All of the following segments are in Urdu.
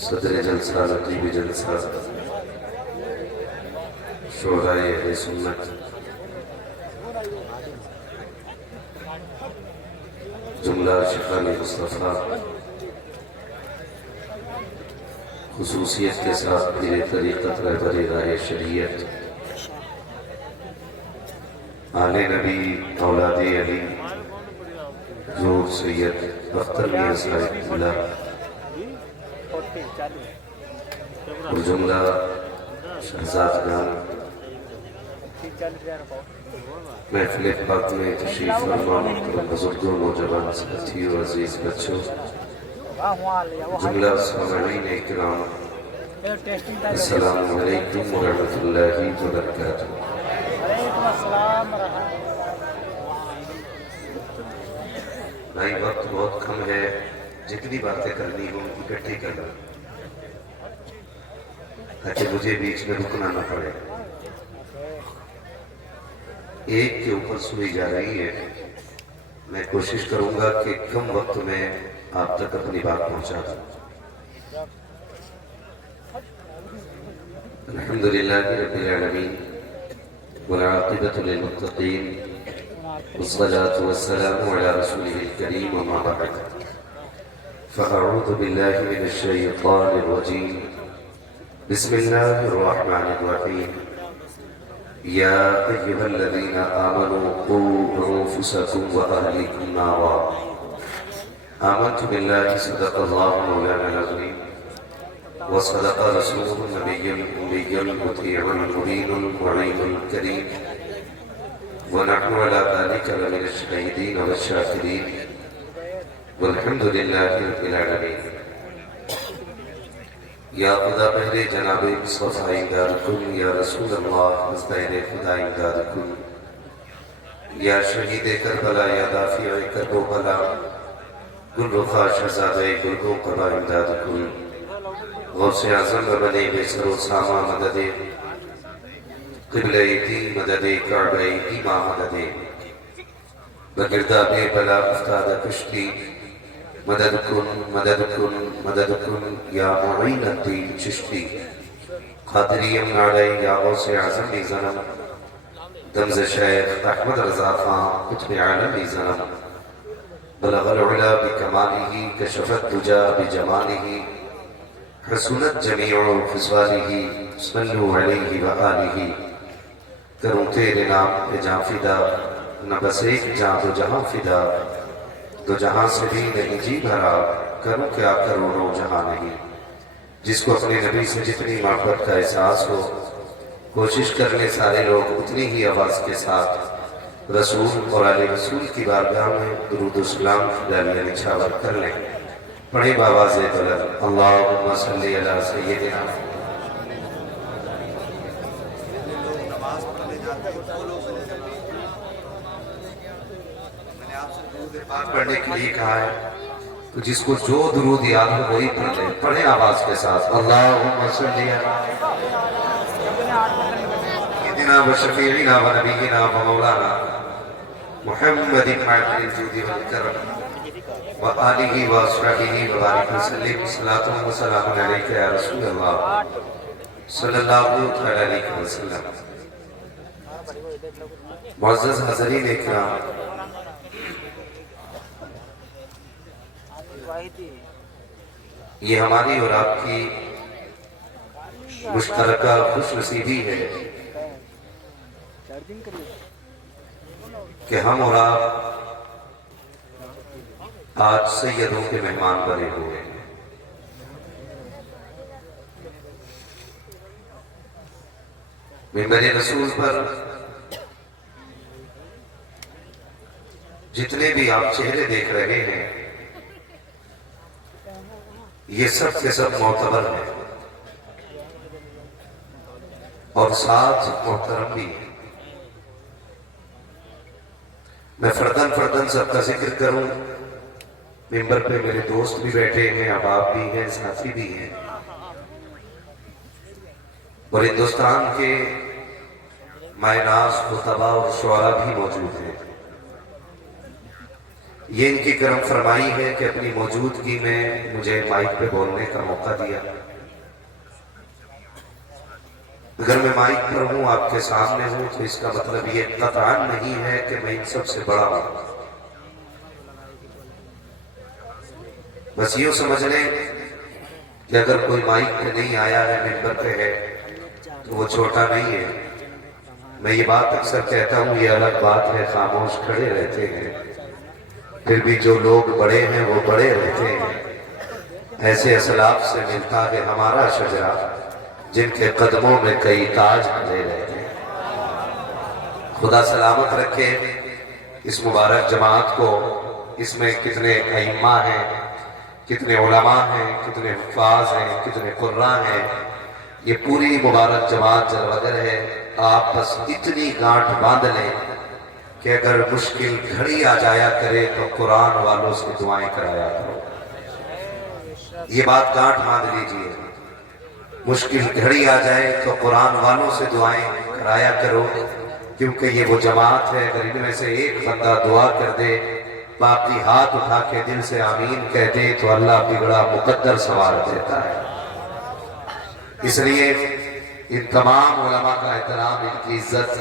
صدر جلسہ رقیب جلسہ شعراء اہل سنت جملہ شفان مصطفیٰ خصوصیت کے ساتھ پیر طریقت رہبر راہ شریعت آل نبی اولاد علی حضور سید اختر میاں صاحب اللہ اور جملہ شہزادگان محفل پاک میں تشریف فرما محترم بزرگوں نوجوان ساتھیوں عزیز بچوں جملہ سامعین اکرام السلام علیکم ورحمۃ اللہ وبرکاتہ۔ بھائی وقت بہت کم ہے، جتنی باتیں کرنی ہوں اکٹھی کرنا تاکہ مجھے بیچ میں رکنا نہ پڑے۔ ایک کے اوپر سوئی جا رہی ہے، میں کوشش کروں گا کہ کم وقت میں آپ تک اپنی بات پہنچا دوں۔ الحمدللہ رب العالمین والعاقبۃ للمتقین والصلاة والسلام على رسوله الكريم وما بعد فأعوذ بالله من الشيطان الرجيم بسم الله الرحمن الرحيم يا أيها الذين آمنوا قوا أنفسكم وأهليكم نارا آمنت بالله صدق الله مولانا العظيم وصدق رسوله النبي الأمي المطيع المبين المعين الكريم ونحن على ذلك لمن الشاهدين والشاكرين والحمد لله رب العالمين۔ یا خدا پہلے جناب مصطفیٰ امداد کن، یا رسول اللہ مزدہر خدا امداد کن، یا شہید کربلا، یا دافع کرب و بلا، گل رخا شہزادہ گلگوں قبا امداد کن، غوث اعظم بنے بے سر و ساما مدد، قبلہ دین مدد، کعبہ ایمہ مدد، بگردہ بے بلا افتاد کشتی، مدد کن مدد کن مدد کن یا معین الدین چشتی، قادری امناڑی یا غوث اعظم لی زنم، دمز شیخ احمد رضا خان قطب عالم لی زنم، بلغ العلا بکمالہ کشف الدجا بجمالہ حسنت جمیع خصالہ صلو علیہ وآلہ۔ کروں تیرے نام پہ جاں فدا، نہ بس ایک جاں دو جہاں فدا، دو جہاں سے بھی نہیں جی بھرا، کروں کیا کروں رو جہاں نہیں۔ جس کو اپنے نبی سے جتنی محبت کا احساس ہو، کوشش کر لیں سارے لوگ اتنی ہی آواز کے ساتھ رسول اور آل رسول کی بارگاہ میں درود و سلام ڈالیاں نچھاور کر لیں۔ پڑھیں بآواز بلند اللہم صلی علی سیدنا۔ پڑھنے کے لیے کہا ہے تو جس کو جو درود یاد ہو وہی پڑھ لیں، پڑھیں آواز کے ساتھ اللہم صلی علی سیدنا و شفیعنا و نبینا و مولانا محمد معطل الجود والکرم و آلہ و اصحابہ و بارک وسلم صلاۃ و سلام علیک یا رسول اللہ صلی اللہ علیہ وسلم۔ معزز حضرین اکرام، یہ ہماری اور آپ کی مشترکہ خوش نصیبی ہے کہ ہم اور آپ آج سیدوں کے مہمان بنے ہوئے ہیں۔ ممبر رسول پر جتنے بھی آپ چہرے دیکھ رہے ہیں یہ سب کے سب معتبر ہیں اور ساتھ محترم بھی ہیں۔ میں فردن فردن سب کا ذکر کروں، ممبر پہ میرے دوست بھی بیٹھے ہیں، احباب بھی ہیں، ساتھی بھی ہیں، اور ہندوستان کے مائناز خطبہ اور شعراء بھی موجود ہیں۔ یہ ان کی کرم فرمائی ہے کہ اپنی موجودگی میں مجھے مائک پہ بولنے کا موقع دیا۔ اگر میں مائک پر ہوں، آپ کے سامنے ہوں، تو اس کا مطلب یہ قطعاً نہیں ہے کہ میں ان سب سے بڑا ہوں۔ بس یوں سمجھ لیں کہ اگر کوئی مائک پہ نہیں آیا ہے، ممبر پہ ہے، تو وہ چھوٹا نہیں ہے۔ میں یہ بات اکثر کہتا ہوں، یہ الگ بات ہے خاموش کھڑے رہتے ہیں، پھر بھی جو لوگ بڑے ہیں وہ بڑے رہتے ہیں۔ ایسے اسلاف سے ملتا ہے ہمارا شجرہ، جن کے قدموں میں کئی تاج کھڑے رہتے ہیں۔ خدا سلامت رکھے اس مبارک جماعت کو۔ اس میں کتنے ائمہ ہیں، کتنے علماء ہیں، کتنے حفاظ ہیں، کتنے قراء ہیں۔ یہ پوری مبارک جماعت جلوگر ہے۔ آپ بس اتنی گانٹھ باندھ لیں کہ اگر مشکل گھڑی آ جایا کرے تو قرآن والوں سے دعائیں کرایا کرو۔ یہ بات گانٹھ باندھ لیجئے، مشکل گھڑی آ جائے تو قرآن والوں سے دعائیں کرایا کرو، کیونکہ یہ وہ جماعت ہے، اگر ان میں سے ایک بندہ دعا کر دے، باقی ہاتھ اٹھا کے دل سے آمین کہہ دے، تو اللہ بگڑا مقدر سوار دیتا ہے۔ اس لیے ان تمام علماء کا احترام، ان کی عزت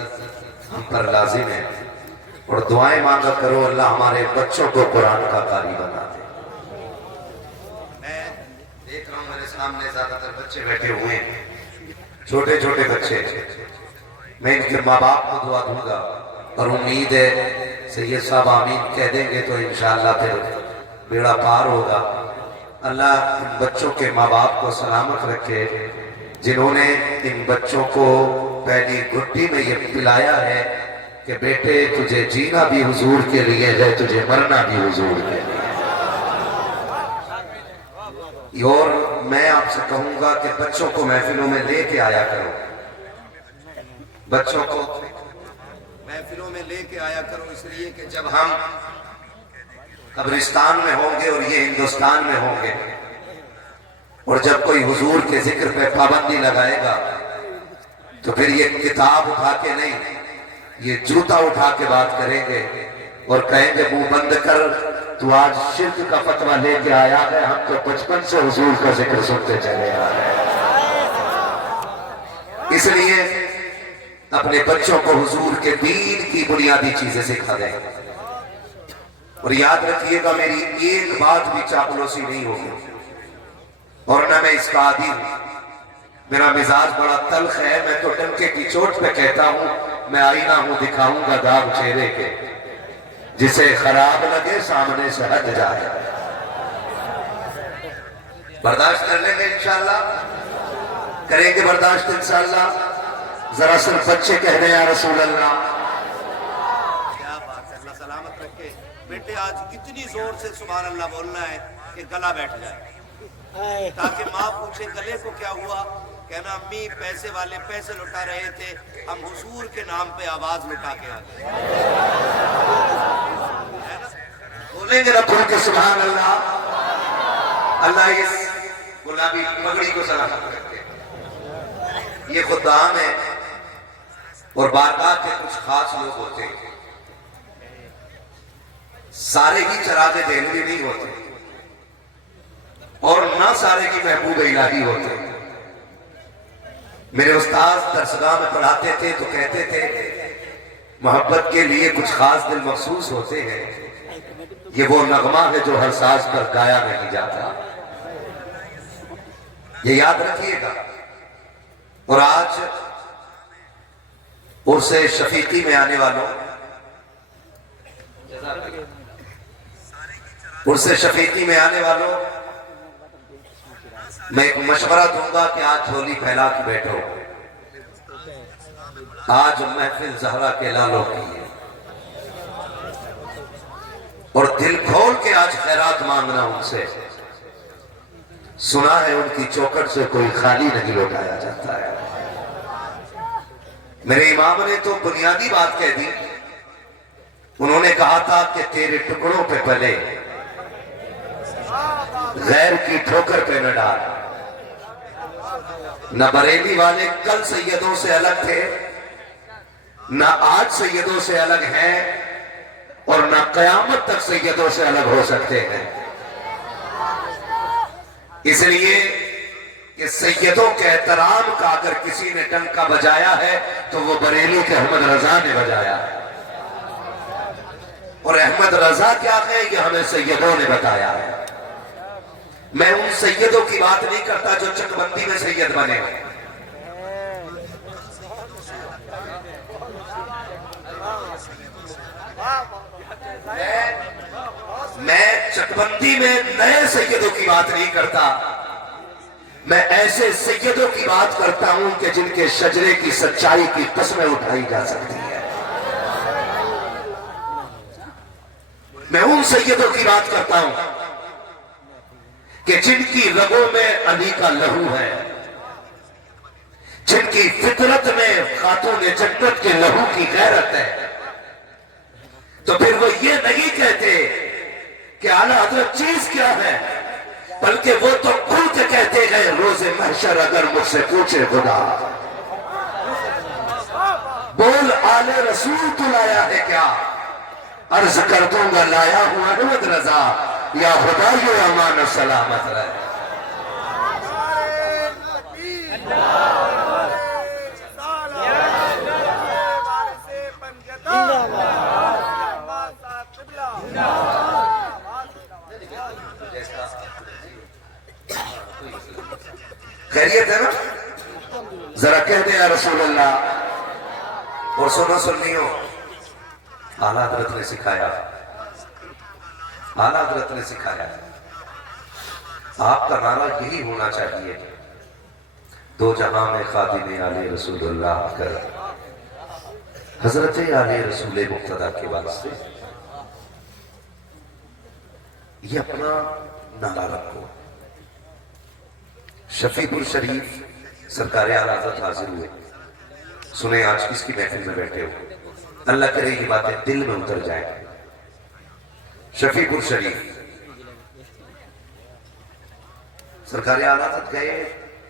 ہم پر لازم ہے، اور دعائیں مانگا کرو اللہ ہمارے بچوں کو قرآن کا قاری بنا دے۔ میں دیکھ رہا ہوں میرے سامنے زیادہ تر بچے بیٹھے ہوئے ہیں، چھوٹے چھوٹے بچے۔ میں ان کے ماں باپ کو دعا دوں گا، اور امید ہے سید صاحب آمین کہہ دیں گے تو انشاءاللہ پھر بیڑا پار ہوگا۔ اللہ ان بچوں کے ماں باپ کو سلامت رکھے، جنہوں نے ان بچوں کو پہلی گھٹی میں یہ پلایا ہے کہ بیٹے تجھے جینا بھی حضور کے لیے ہے، تجھے مرنا بھی حضور کے لیے۔ اور میں آپ سے کہوں گا کہ بچوں کو محفلوں میں لے کے آیا کرو، بچوں کو محفلوں میں لے کے آیا کرو، اس لیے کہ جب ہم قبرستان میں ہوں گے اور یہ ہندوستان میں ہوں گے، اور جب کوئی حضور کے ذکر پہ پابندی لگائے گا، تو پھر یہ کتاب اٹھا کے نہیں، یہ جوتا اٹھا کے بات کریں گے اور کہیں گے منہ بند کر، تو آج شرک کا فتویٰ لے کے آیا ہے، ہم تو بچپن سے حضور کا ذکر سنتے چلے آ رہے ہیں۔ اس لیے اپنے بچوں کو حضور کے دین کی بنیادی چیزیں سکھا دیں، اور یاد رکھیے گا میری ایک بات بھی چاپلوسی نہیں ہوگی، اور نہ میں اس کا عادی ہوں۔ میرا مزاج بڑا تلخ ہے، میں تو ڈنکے کی چوٹ پہ کہتا ہوں، میں آئینہ ہوں دکھاؤں گا داغ چہرے کے، جسے خراب لگے سامنے سے ہٹ جائے۔ برداشت کر لیں گے انشاءاللہ، کریں گے برداشت انشاءاللہ۔ ذرا صرف بچے کہہ رہے ہیں یا رسول اللہ۔ کیا بات ہے، اللہ سلامت رکھے۔ بیٹے آج اتنی زور سے سبحان اللہ بولنا ہے کہ گلا بیٹھ جائے، تاکہ ماں پوچھے گلے کو کیا ہوا، کہنا امی پیسے والے پیسے لٹا رہے تھے، ہم حضور کے نام پہ آواز لٹا کے آ گئے۔ بولیں گے رب کے سبحان اللہ۔ اللہ اس گلابی پگڑی کو سلامت رکھے۔ یہ خدام ہے، اور بارگاہ کے کچھ خاص لوگ ہوتے ہیں، سارے ہی چراغ دہلوی نہیں ہوتے، اور نہ سارے کی محبوب الہی ہوتے۔ میرے استاد درسگاہ میں پڑھاتے تھے تو کہتے تھے محبت کے لیے کچھ خاص دل مخصوص ہوتے ہیں، یہ وہ نغمہ ہے جو ہر ساز پر گایا نہیں جاتا۔ یہ یاد رکھیے گا۔ اور آج عرس شفیقی میں آنے والوں، عرس شفیقی میں آنے والوں، میں ایک مشورہ دوں گا کہ آج جھولی پھیلا کے بیٹھو۔ آج محفل زہرا کے لالوں کی ہے، اور دل کھول کے آج خیرات مانگنا ان سے۔ سنا ہے ان کی چوکھٹ سے کوئی خالی نہیں لوٹایا جاتا ہے۔ میرے امام نے تو بنیادی بات کہہ دی، انہوں نے کہا تھا کہ تیرے ٹکڑوں پہ پلے، غیر کی ٹھوکر پہ نہ ڈال۔ نہ بریلی والے کل سیدوں سے الگ تھے، نہ آج سیدوں سے الگ ہیں، اور نہ قیامت تک سیدوں سے الگ ہو سکتے ہیں. اس لیے کہ سیدوں کے احترام کا اگر کسی نے ڈنکا بجایا ہے تو وہ بریلی کے احمد رضا نے بجایا ہے. اور احمد رضا کیا ہے یہ ہمیں سیدوں نے بتایا ہے. میں ان سیدوں کی بات نہیں کرتا جو چک بندی میں سید بنے ہوئے. میں چکبندی میں نئے سیدوں کی بات نہیں کرتا. میں ایسے سیدوں کی بات کرتا ہوں کہ جن کے شجرے کی سچائی کی قسمیں اٹھائی جا سکتی ہے. میں ان سیدوں کی بات کرتا ہوں کہ جن کی رگوں میں علی کا لہو ہے, جن کی فطرت میں خاتون جنت کے لہو کی غیرت ہے. تو پھر وہ یہ نہیں کہتے کہ اعلیٰ حضرت چیز کیا ہے, بلکہ وہ تو کھل کے کہتے گئے روز محشر اگر مجھ سے پوچھے خدا بول آل رسول تو لایا ہے کیا, عرض کر دوں گا لایا ہوں احمد رضا, یا خدا یہ امان و سلامت رہے. خیریت ہے نا؟ ذرا کہہ دیں یا رسول اللہ. اور سنو سنیوں, اعلیٰ حضرت نے سکھایا, اعلیٰ حضرت نے سکھایا, آپ کا نعرہ یہی ہونا چاہیے, دو جہاں میں خادم آل رسول اللہ کر حضرت آل رسول مقتدی کے واسطے یہ اپنا نعرہ رکھو. شفیع پور شریف سرکار اعلیٰ حضرت حاضر ہوئے. سنیں آج کس کی محفل میں بیٹھے ہو, اللہ کرے یہ باتیں دل میں اتر جائیں. شفیع پور شریف سرکار اعلیٰ حضرت گئے,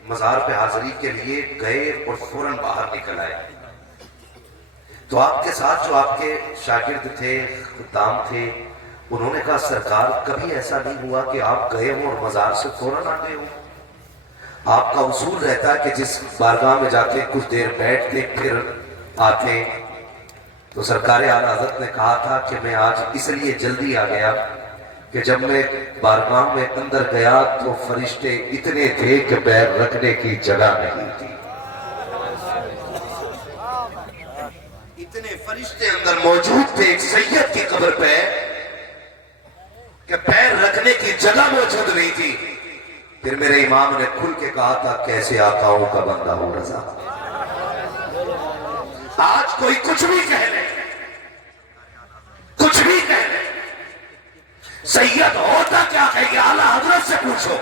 مزار پہ حاضری کے لیے گئے اور فوراً باہر نکل آئے. تو آپ کے ساتھ جو آپ کے شاگرد تھے, خدام تھے, انہوں نے کہا سرکار کبھی ایسا نہیں ہوا کہ آپ گئے ہوں اور مزار سے فوراً آ گئے ہوں. آپ کا اصول رہتا ہے کہ جس بارگاہ میں جاتے کچھ دیر بیٹھتے پھر آتے. تو سرکار اعلیٰ حضرت نے کہا تھا کہ میں آج اس لیے جلدی آ گیا کہ جب میں بارگاہ میں اندر گیا تو فرشتے اتنے تھے کہ پیر رکھنے کی جگہ نہیں تھی. اتنے فرشتے اندر موجود تھے ایک سید کی قبر پہ کہ پیر رکھنے کی جگہ موجود نہیں تھی. پھر میرے امام نے کھل کے کہا تھا کیسے آقاؤں کا بندہ ہوں رضا. آج کوئی کچھ بھی کہہ لے, کچھ بھی کہہ لے, سید ہوتا کیا ہے یہ اعلیٰ حضرت سے پوچھو.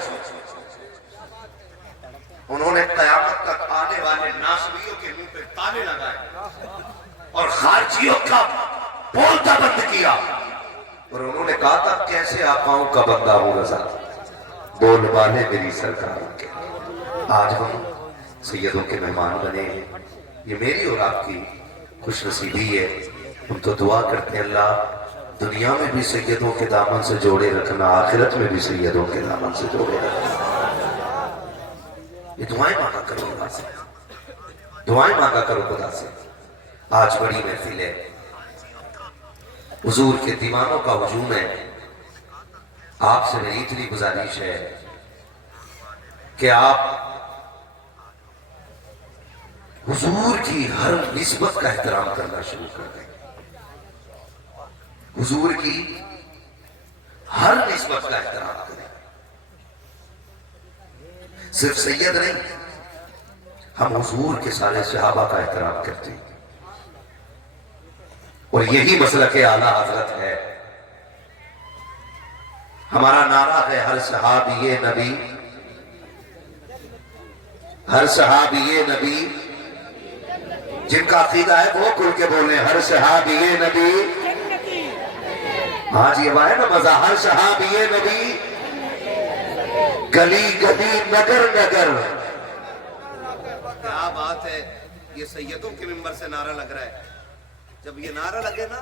انہوں نے قیامت تک آنے والے ناسبیوں کے منہ پہ تالے لگائے اور خارجیوں کا بولتا بند کیا, اور انہوں نے کہا تھا کیسے آقاؤں کا بندہ ہوں رضا, بول والے میری سرکار کے. آج ہم سیدوں کے مہمان بنے ہیں, یہ میری اور آپ کی خوش نصیبی ہے. ہم تو دعا کرتے ہیں اللہ دنیا میں بھی سیدوں کے دامن سے جوڑے رکھنا, آخرت میں بھی سیدوں کے دامن سے جوڑے رکھنا. یہ دعائیں مانگا کرو خدا سے, دعائیں مانگا کرو خدا سے. آج بڑی محفل ہے, حضور کے دیوانوں کا ہجوم ہے. آپ سے میری اتنی گزارش ہے کہ آپ حضور کی ہر نسبت کا احترام کرنا شروع کر دیں. حضور کی ہر نسبت کا احترام کریں. صرف سید نہیں, ہم حضور کے سارے صحابہ کا احترام کرتے ہیں, اور یہی مسلک اعلیٰ حضرت ہے. ہمارا نعرہ ہے ہر صحابی نبی, ہر صحابی نبی. جن کا عقیدہ ہے وہ کھل کے بولیں ہر صحابی نبی. ہاں جی وہ ہے نا مزہ, ہر صحابی نبی گلی گلی نگر نگر. کیا بات ہے, یہ سیدوں کے منبر سے نعرہ لگ رہا ہے. جب یہ نعرہ لگے نا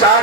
4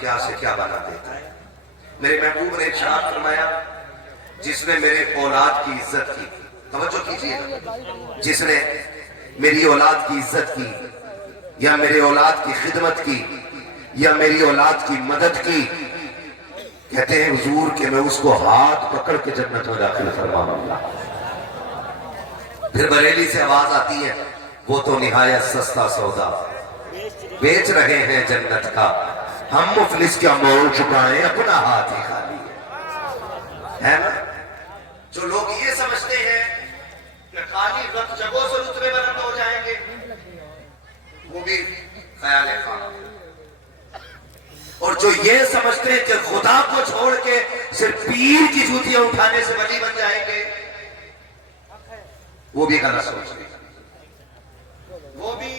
کیا سے کیا بنا دیتا ہے. میرے محبوب نے ارشاد فرمایا جس نے میرے اولاد کی عزت کی, توجہ کیجئے, جس نے میری اولاد کی عزت کی یا میرے اولاد کی خدمت کی یا میری اولاد کی مدد کی, کہتے ہیں حضور کہ میں اس کو ہاتھ پکڑ کے جنت میں داخل فرماؤں گا. پھر بریلی سے آواز آتی ہے وہ تو نہایت سستا سودا بیچ رہے ہیں جنت کا, ہم مفلس کیا مول چکائیں اپنا ہاتھ ہی خالی ہے نا. جو لوگ یہ سمجھتے ہیں کہ خالی وقت جگہوں سے رتبے بلند ہو جائیں گے, وہ بھی خیال ہے خام. اور جو یہ سمجھتے ہیں کہ خدا کو چھوڑ کے صرف پیر کی جوتیاں اٹھانے سے ولی بن جائیں گے, وہ بھی غلط سوچتے ہیں, وہ بھی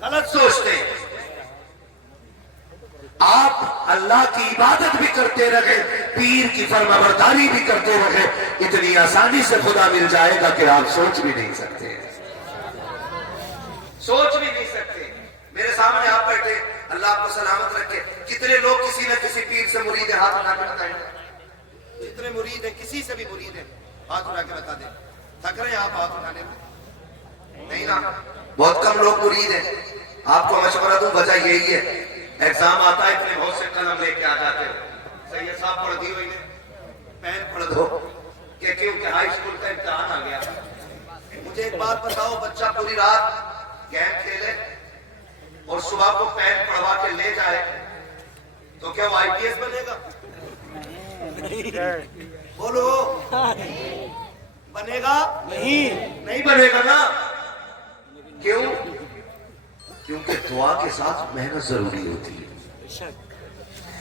غلط سوچتے ہیں. آپ اللہ کی عبادت بھی کرتے رہے, پیر کی فرمانبرداری بھی کرتے رہے, اتنی آسانی سے خدا مل جائے گا کہ آپ سوچ بھی نہیں سکتے, سوچ بھی نہیں سکتے. میرے سامنے آپ بیٹھے, اللہ آپ کو سلامت رکھے, کتنے لوگ کسی نہ کسی پیر سے مرید ہیں, ہاتھ اٹھا کے بتائیں. جتنے مرید ہیں, کسی سے بھی مرید ہیں, ہاتھ اٹھا کے بتا دیں. تھک رہے ہیں آپ ہاتھ اٹھانے میں؟ نہیں نا, بہت کم لوگ مرید ہیں. آپ کو مشورہ دوں, وجہ یہی ہے ایگزام آتا ہے اتنے بہت سے قلم لے کے آ جاتے ہو. سید صاحب پڑھ دی ہوئی نے, پین پڑھ دو, کہ کیونکہ ہائی اسکول کا امتحان آ گیا. مجھے ایک بات بتاؤ, بچہ پوری رات گیم کھیلے اور صبح کو پین پڑھوا کے لے جائے تو کیا وہ آئی پی ایس بنے گا؟ بولو, بنے گا؟ نہیں بنے گا نا. کیوں؟ کیونکہ دعا کے ساتھ محنت ضروری ہوتی ہے.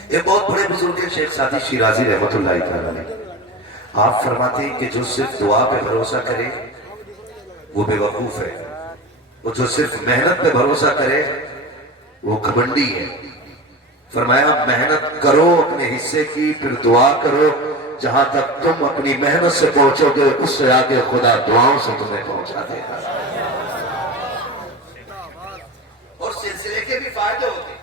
ایک بہت بڑے بزرگ ہیں شیخ سعدی شیرازی رحمت اللہ تعالیٰ نے, آپ فرماتے ہیں کہ جو صرف دعا پہ بھروسہ کرے وہ بے وقوف ہے, اور جو صرف محنت پہ بھروسہ کرے وہ گھمنڈی ہے. فرمایا محنت کرو اپنے حصے کی, پھر دعا کرو, جہاں تک تم اپنی محنت سے پہنچو گے اس سے آگے خدا دعاؤں سے تمہیں پہنچا دے گا. اور سلسلے کے بھی فائدے ہوتے,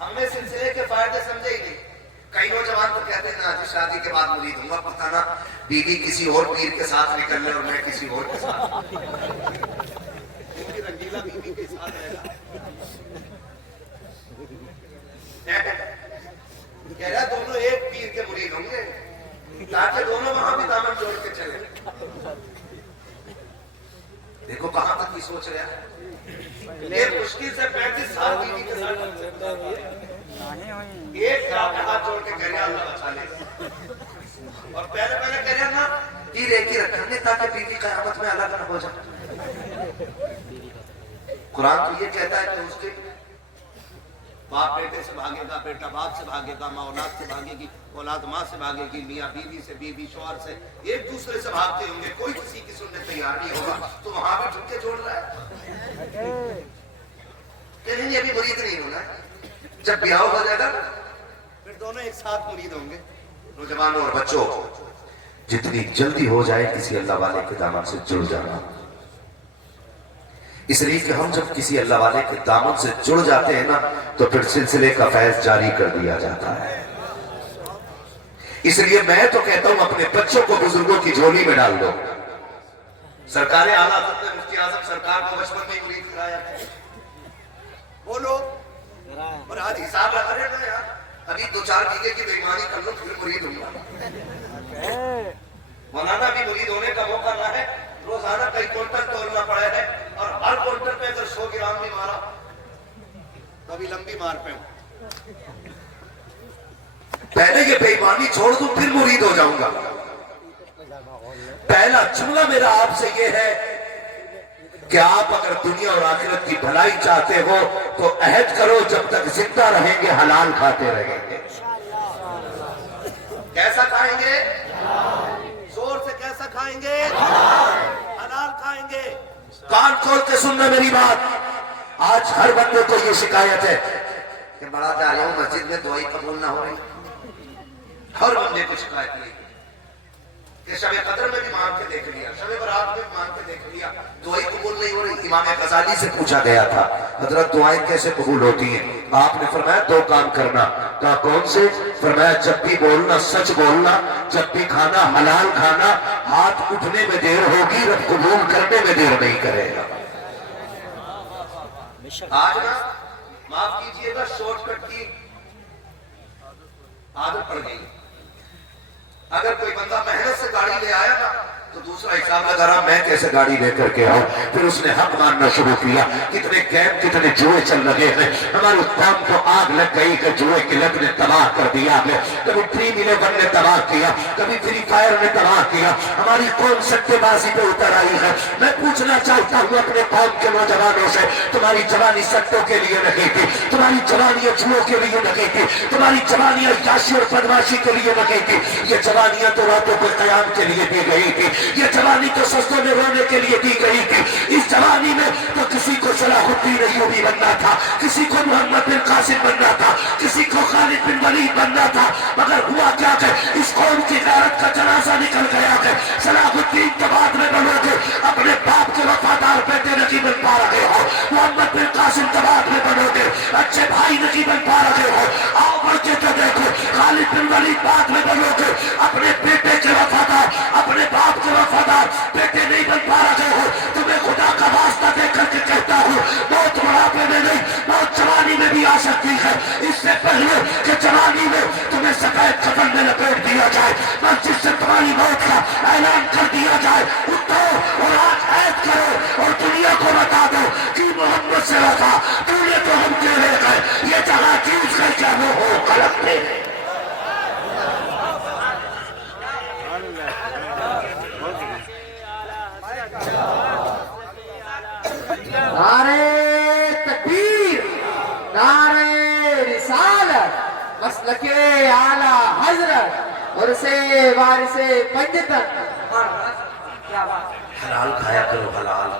ہم نے سلسلے کے فائدے سمجھے ہی نہیں. کئی نوجوان تو کہتے ہیں نا جی شادی کے بعد مرید ہوں گا, پتہ نا بیوی کسی اور پیر کے ساتھ نکل لے اور میں کسی اور کے ساتھ, رنگیلا بیوی کے ساتھ رہے گا. کہہ رہا دونوں ایک پیر کے مرید ہوں گے تاکہ دونوں وہاں بھی دامن جوڑ کے چلے. دیکھو کہاں تک کی سوچ رہا ہے. ایک مشکل سے 35 سال بیوی کے ساتھ ایک ساتھ ہاتھ جوڑ کے کہہ رہا اللہ بچا لے, اور پہلے کہہ رہا نا پیر ایک ہی رکھیں گے تاکہ بیوی قیامت میں الگ نہ ہو جائے. قرآن تو یہ کہتا ہے کہ اس کے باپ بیٹے سے بھاگے گا, بیٹا باپ سے بھاگے گا, ماں اولاد سے بھاگے گی, اولاد ماں سے بھاگے گی, میاں بیوی سے, بیوی شوہر سے, ایک دوسرے سے بھاگتے ہوں گے, کوئی کسی کی سننے تیار نہیں ہوگا. تو وہاں بھی ٹھمکے جوڑ رہا ہے کہ نہیں ابھی مرید نہیں ہونا ہے, جب بیاہ ہو جائے گا پھر دونوں ایک ساتھ مرید ہوں گے. نوجوانوں اور بچوں, جتنی جلدی ہو جائے کسی اللہ والے کے دامن سے جڑ جانا, اس لیے کہ ہم جب کسی اللہ والے کے دامن سے جڑ جاتے ہیں نا تو پھر سلسلے کا فیض جاری کر دیا جاتا ہے. اس لیے میں تو کہتا ہوں اپنے بچوں کو بزرگوں کی جھولی میں ڈال دو. سرکار اعلیٰ حضرت مفتی اعظم سرکار کو بچپن میں مرید کرایا, بولو, اور آج حساب لگا رہے نا یار, ابھی 2-4 بیگے کی بےایمانی کر لو پھر مرید ہوں گا. مولانا بھی مرید ہونے کا موقع نہ ہے, روزانہ کئی کونٹل تولنا پڑا ہے, اور ہر کونٹل پہ اگر 100 گرام بھی مارا تو ابھی لمبی مار پہ ہوں. پہلے یہ بے ایمانی چھوڑ دوں پھر مرید ہو جاؤں گا. پہلا جملہ میرا آپ سے یہ ہے کہ آپ اگر دنیا اور آخرت کی بھلائی چاہتے ہو تو عہد کرو جب تک زندہ رہیں گے حلال کھاتے رہیں گے. کیسا کھائیں گے؟ زور سے کیسا کھائیں گے؟ حلال کھائیں گے. کان کھول کے سننا میری بات. آج ہر بندے کو یہ شکایت ہے کہ بڑا جا رہا ہوں مسجد میں دعائی قبول نہ ہو رہی. ہر بندے کو شکایت نہیں. کہ شب قدر میں بھی مان کے دیکھ لیا، شب برات میں بھی مان کے دیکھ لیا، دعائیں قبول نہیں ہو رہی۔ امام غزالی سے پوچھا گیا تھا حضرت دعائیں کیسے قبول ہوتی ہیں؟ آپ نے فرمایا دو کام کرنا۔ کہا کون سے؟ فرمایا جب بھی بولنا سچ بولنا، جب بھی کھانا حلال کھانا، ہاتھ اٹھنے میں دیر ہوگی، رب قبول کرنے میں دیر نہیں کرے گا۔ آج نا معاف کیجئے گا شارٹ کٹ کی عادت پڑ گئی۔ اگر کوئی بندہ محنت سے گاڑی لے آیا نا تو دوسرا حساب لگا رہا میں کیسے گاڑی لے کر کے آؤں، پھر اس نے حق ماننا شروع کیا۔ کتنے کیمپ کتنے جوئے چل لگے ہیں، ہمارے قوم کو آگ لگ گئی کہ جوئے کی لت نے تباہ کر دیا ہے۔ کبھی ڈریم 11 نے تباہ کیا، کبھی فری فائر نے تباہ کیا، ہماری قوم سٹے بازی پہ اتر آئی ہے۔ میں پوچھنا چاہتا ہوں اپنے قوم کے نوجوانوں سے، تمہاری جوانی سٹوں کے لیے نہیں تھی، تمہاری جوانی جوؤں کے لیے نہیں تھی، تمہاری جوانی عیاشی اور بدماشی کے لیے نہیں تھی، یہ جوانیاں تو راتوں کے قیام کے لیے دی گئی تھی، یہ جوانی تو سجدوں میں رونے کے لیے دی گئی تھی۔ اس جوانی میں تو کسی کو صلاح الدین ایوبی بننا تھا، کسی کو محمد بن قاسم بننا تھا، کسی کو خالد بن ولید بننا تھا، مگر ہوا کیا کہ اس قوم کی غیرت کا جنازہ نکل گیا کہ صلاح الدین کے بعد میں بنو گے اپنے باپ کے وفادار بیٹے نہیں بن پا رہے ہو، محمد بن قاسم کے بعد میں بنو گے اچھے بھائی نہیں بن پا رہے ہو، آؤ بڑھ کے تو دیکھو خالد بن ولید بعد میں بنو گے اپنے بیٹے کے وفادار، اپنے باپ کے وفادار بیٹے نہیں بن پا رہے ہو۔ تمہیں خدا کا واسطہ دے کر کے کہتا ہوں موت بڑھاپے میں نہیں، موت جوانی میں بھی آ سکتی ہے۔ اس سے پہلے کہ جوانی میں تمہیں سفید کفن میں لپیٹ دیا جائے، مسجد سے تمہاری موت کا اعلان کر دیا جائے، اٹھو اور آج عہد کرو اور دنیا کو بتا دو کہ محمد سے وفا تو نے تو ہم کے لے گئے، یہ جگہ چیز کر کے وہ ہو غلط تھے۔ نعرے تکبیر، نعرے رسالت، مسلک اعلی حضرت اور سے وارث پنجتن۔ حلال کھایا کرو، حلال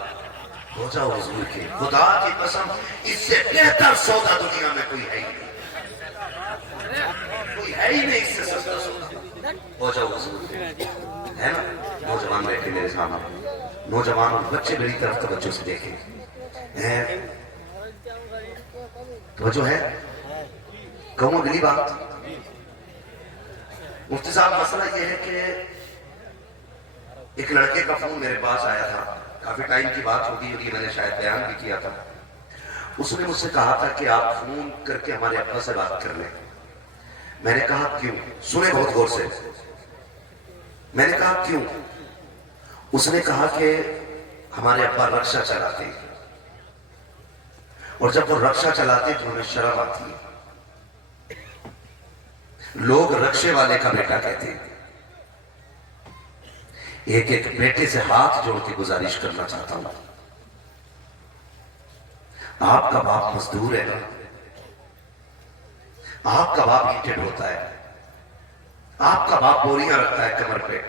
ہو جاؤ حضور کے، خدا کی قسم اس سے بہتر سودا دنیا میں کوئی ہے ہی نہیں، کوئی ہے ہی نہیں اس سے سستا سودا۔ ہو جاؤ حضور کے، ہے نا؟ نوجوان بیٹھے میرے سامنے، نوجوان اور بچے میری طرف توجہ سے دیکھیں، توجہ ہے؟ کہوں اگلی بات؟ مفتی صاحب مسئلہ یہ ہے کہ ایک لڑکے کا فون میرے پاس آیا تھا، کافی ٹائم کی بات ہوگی اور یہ میں نے شاید بیان بھی کیا تھا۔ اس نے مجھ سے کہا تھا کہ آپ فون کر کے ہمارے ابا سے بات کر لیں۔ میں نے کہا کیوں؟ سنے بہت غور سے۔ میں نے کہا کیوں؟ اس نے کہا کہ ہمارے ابا رکشہ چلاتے ہیں اور جب وہ رکشہ چلاتے تو انہیں شرم آتی ہے، لوگ رکشے والے کا بیٹا کہتے ہیں۔ ایک ایک بیٹے سے ہاتھ جوڑ کے گزارش کرنا چاہتا ہوں، آپ کا باپ مزدور ہے نا، آپ کا باپ اینٹیں ڈھوتا ہے، آپ کا باپ بوریاں رکھتا ہے کمر پہ،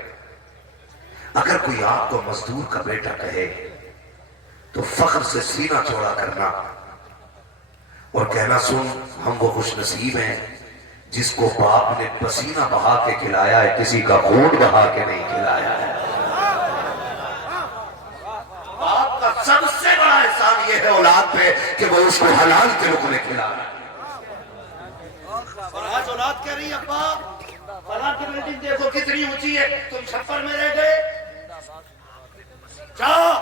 اگر کوئی آپ کو مزدور کا بیٹا کہے تو فخر سے سینہ چوڑا کرنا اور کہنا سن ہم وہ خوش نصیب ہیں جس کو باپ نے پسینہ بہا کے کھلایا ہے، کسی کا خون بہا کے نہیں کھلایا ہے۔ باپ کا سب سے بڑا احسان یہ ہے اولاد پہ کہ وہ اس کو حلال کے لقمے کھلایا۔ اور آج اولاد کہہ رہی ہے ابا فلاں کی بلڈنگ دیکھو کتنی اونچی ہے، تم چھپر میں رہ گئے، جاؤ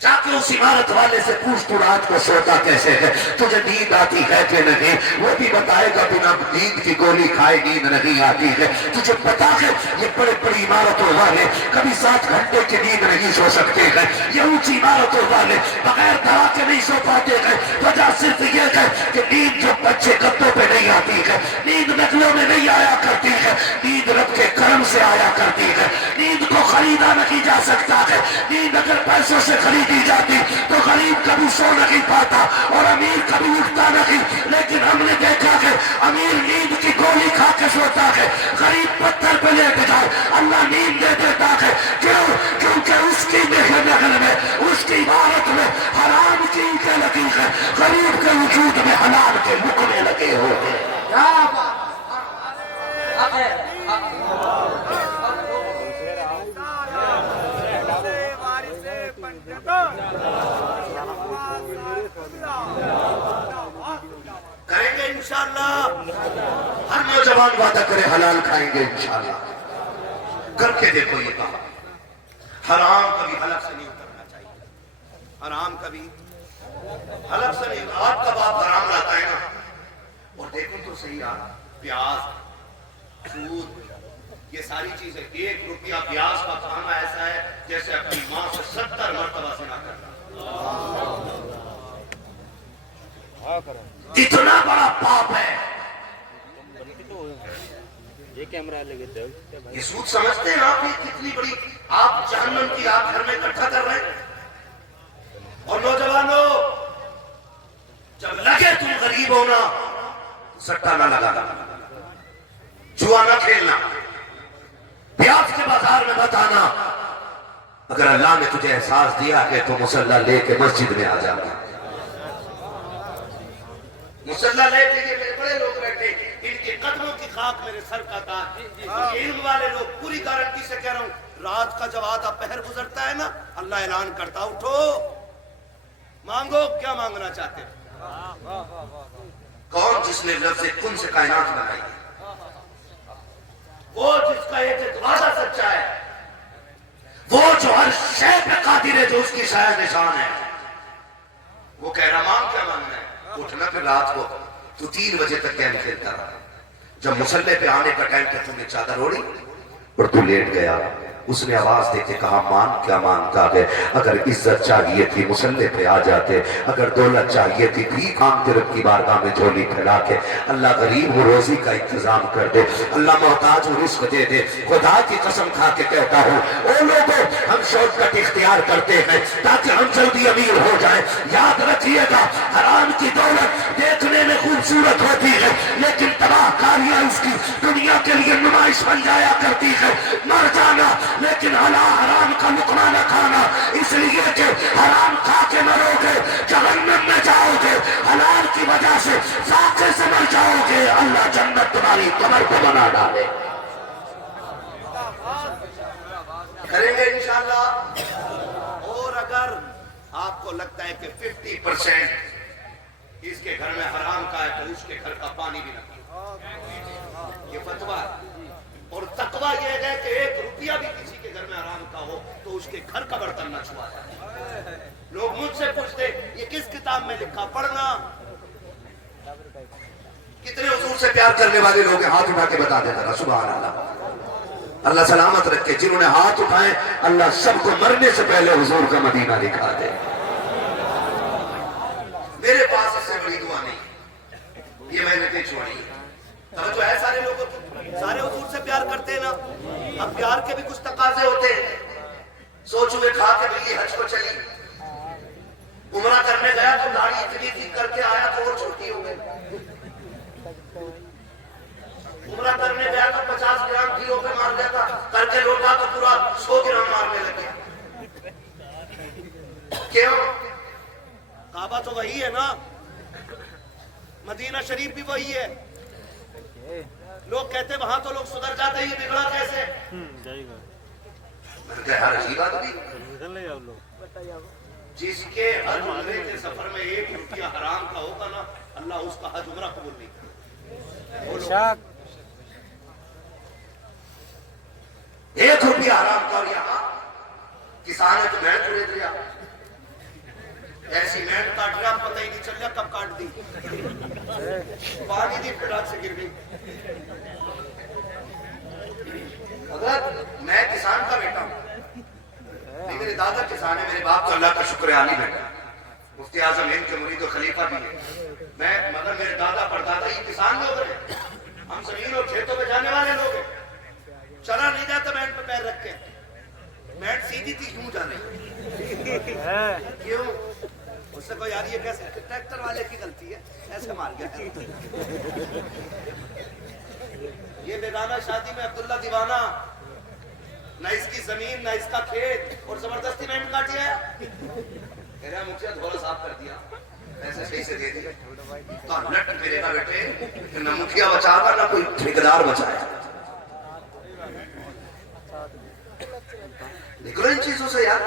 جا کے اس عمارت والے سے پوچھ تو رات کو سوتا کیسے ہے، تجھے نیند آتی ہے کہ نہیں، وہ بھی بتائے گا بنا نیند کی گولی کھائے نیند نہیں آتی ہے۔ تجھے پتا ہے یہ بڑے بڑی عمارتوں والے کبھی 7 گھنٹے کی نیند نہیں سو سکتے ہیں، یہ اونچی عمارتوں والے بغیر دوا کے نہیں سو پاتے ہیں، وجہ صرف یہ ہے کہ نیند جو بچے گدوں پہ نہیں آتی ہے، نیند نقلوں میں نہیں آیا کرتی ہے، نیند رب کے کرم سے آیا کرتی ہے۔ نیند کو خریدا نہیں جا سکتا ہے، نیند اگر پیسوں سے خریدی جاتی تو غریب کبھی سو نہیں پاتا اور امیر کبھی اٹھتا نہیں، لیکن ہم نے دیکھا کہ امیر نیند کی گولی کھا کے سوتا ہے، غریب پتھر پہ لیٹ جائے اللہ نیند دے دیتا ہے۔ کیوں؟ کیونکہ اس کی محنت میں، اس کی عبادت میں حرام کی اینٹیں لگی ہیں، غریب کے وجود میں حلال کے لقمے لگے ہوتے ہیں۔ نوجوان وعدہ کرے حلال کھائیں گے انشاءاللہ. کر کے دیکھو یہ کام. حرام کبھی حلق سے نہیں اترنا چاہیے. حرام کبھی حلق سے نہیں. آپ کا باپ حرام لاتا ہے نا, اور دیکھو تو صحیح یار, پیاز, سود, یہ ساری چیزیں. 1 روپیہ پیاز کا کھانا ایسا ہے جیسے اپنی ماں سے 70 مرتبہ زنا کرنا. اتنا بڑا پاپ ہے. یہ کیمرہ لے کے دو. یہ سود سمجھتے ہیں آپ, یہ کتنی بڑی آپ جہنم کی آگ گھر میں اکٹھا کر رہے ہیں. اور نوجوانوں, جب لگے تم غریب ہونا, سٹا نہ لگانا, جوا نہ کھیلنا, پیاز کے بازار میں مت آنا. اگر اللہ نے تجھے احساس دیا کہ تو مصلی لے کے مسجد میں آ جانا. مصلی لے کے یہ میرے بڑے لوگ بیٹھے, ان کے قدموں کی خاک میرے سر کا تاج. یہ علم والے لوگ, پوری گارنٹی سے کہہ رہا ہوں, رات کا جب آدھا پہر گزرتا ہے نا, اللہ اعلان کرتا, اٹھو مانگو کیا مانگنا چاہتے ہو. کون جس نے لفظ کن سے کائنات بنائی ہے, وہ جس کا ایک وعدہ سچا ہے, وہ جو ہر شے پہ قادر ہے, جو اس کی شاید نشان ہے. وہ کہہ رہا مانگ کیا مانگنا ہے. اٹھنا پھر رات کو تو 3 بجے تک گیم کھیلتا رہا. جب مصلی پہ آنے کا ٹائم تھا, تم نے چادر اوڑھی اور تو لیٹ گیا. اس نے آواز دے کے کہا مان کیا مانگتا ہے. اگر عزت چاہیے تھی مصلی پہ آ جاتے, اگر دولت چاہیے تھی بھیک مانگتے رب کی بارگاہ میں جھولی پھیلا کے. اللہ غریب ہو روزی کا انتظام کر دے, اللہ محتاج ہو رزق دے دے. خدا کی قسم کھا کے کہتا ہوں, او لوگوں ہم شارٹ کٹ اختیار کرتے ہیں تاکہ ہم جلدی امیر ہو جائیں. یاد رکھیے گا, حرام کی دولت دیکھنے میں خوبصورت ہوتی ہے لیکن تباہ کاریاں اس کی دنیا کے لیے نمائش بن جایا کرتی ہے. مر جانا لیکن حرام کا لقمہ نہ کھانا, اس لیے کہ حرام کھا کے مرو گے, جہنم میں جاؤ گے. حلال کی وجہ سے فاقے سے مر جاؤ گے, اللہ جنت تمہاری کمر کو بنا ڈالے. کریں گے انشاءاللہ. اور اگر آپ کو لگتا ہے کہ 50% اس کے گھر میں حرام کا ہے تو اس کے گھر کا پانی بھی نہ پیو. یہ فتویٰ ہے. اور تقویٰ یہ ہے کہ 1 روپیہ بھی کسی کے گھر میں حرام کا ہو تو اس کے گھر کا برتن نہ چھوا جائے. لوگ مجھ سے پوچھتے یہ کس کتاب میں لکھا, پڑھنا. کتنے حضور سے پیار کرنے والے لوگ ہیں, ہاتھ اٹھا کے بتا دے ذرا. سبحان اللہ. اللہ سلامت رکھے. جنہوں نے ہاتھ اٹھائے, اللہ سب کو مرنے سے پہلے حضور کا مدینہ دکھا دے. میرے پاس اس سے بڑی دعا نہیں, یہ میں نے چھوڑی. توجہ ہے سارے لوگوں کی, سارے حضور سے پیار کرتے ہیں نا. اب پیار کے بھی کچھ تقاضے ہوتے ہیں. سوچو میں کھا کے بلی حج کو چلی, عمرہ کرنے گیا تو داڑھی اتنی تھی, کر کے آیا تو اور چھوٹی ہو گئی. عمرہ کرنے گیا تو 50 گرام گھیوں پہ مار گیا تھا, کر کے لوٹا تو پورا 100 گرام مارنے لگے. کیوں؟ کعبہ تو وہی ہے نا, مدینہ شریف بھی وہی ہے. لوگ کہتے وہاں تو لوگ سدھر جاتے, ہی بگڑا کیسے؟ میں کہا ہر عجیب آدمی. جس کے حج عمرے کے سفر میں 1 روپیہ حرام کا ہوگا نا, اللہ اس کا حج عمرہ قبول نہیں کرے. 1 روپیہ حرام کا. اور یہاں کسان ہے تو محنت خرید لیا, ایسی محنت کاٹ رہا, پتہ ہی نہیں چل رہا کب کاٹ دی. پانی دی پھر ہاتھ سے گر گئی. اگر میں کسان کا بیٹا ہوں, نہیں میرے دادا کسان ہے, میرے باپ تو اللہ کا شکر عالی بیٹا, مفتی اعظم ہند کے مرید و خلیفہ بھی ہے. میں مگر میرے دادا پردادا ہی کسان لوگ ہیں. ہم زمین اور کھیتوں پہ جانے والے لوگ ہیں. چلا نہیں جاتا مینٹ پہ پیر رکھ کے, مینٹ سیدھی تھی کیوں جانے, کیوں؟ اس سے کوئی یار یہ کیسے, ٹریکٹر والے کی غلطی ہے, ایسے مار گیا. یہ بیگانہ شادی میں عبداللہ دیوانہ, نہ اس کی زمین نہ اس کا کھیت, اور زبردستی مینٹ کاٹی ہے. کہہ رہا مجھے دھولا صاف کر دیا, ایسے صحیح سے دے دیا. تو نٹ میرے کا بیٹے, نہ مکھیا بچا گا نہ کوئی ٹھیکیدار بچائے. نکلو ان چیزوں سے یار.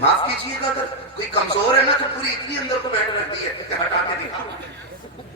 معاف کیجیے گا, اگر کوئی کمزور ہے نا تو پوری اتنی اندر کو بیٹھ رکھ دی ہے کہ ہٹا کے دکھا.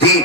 3।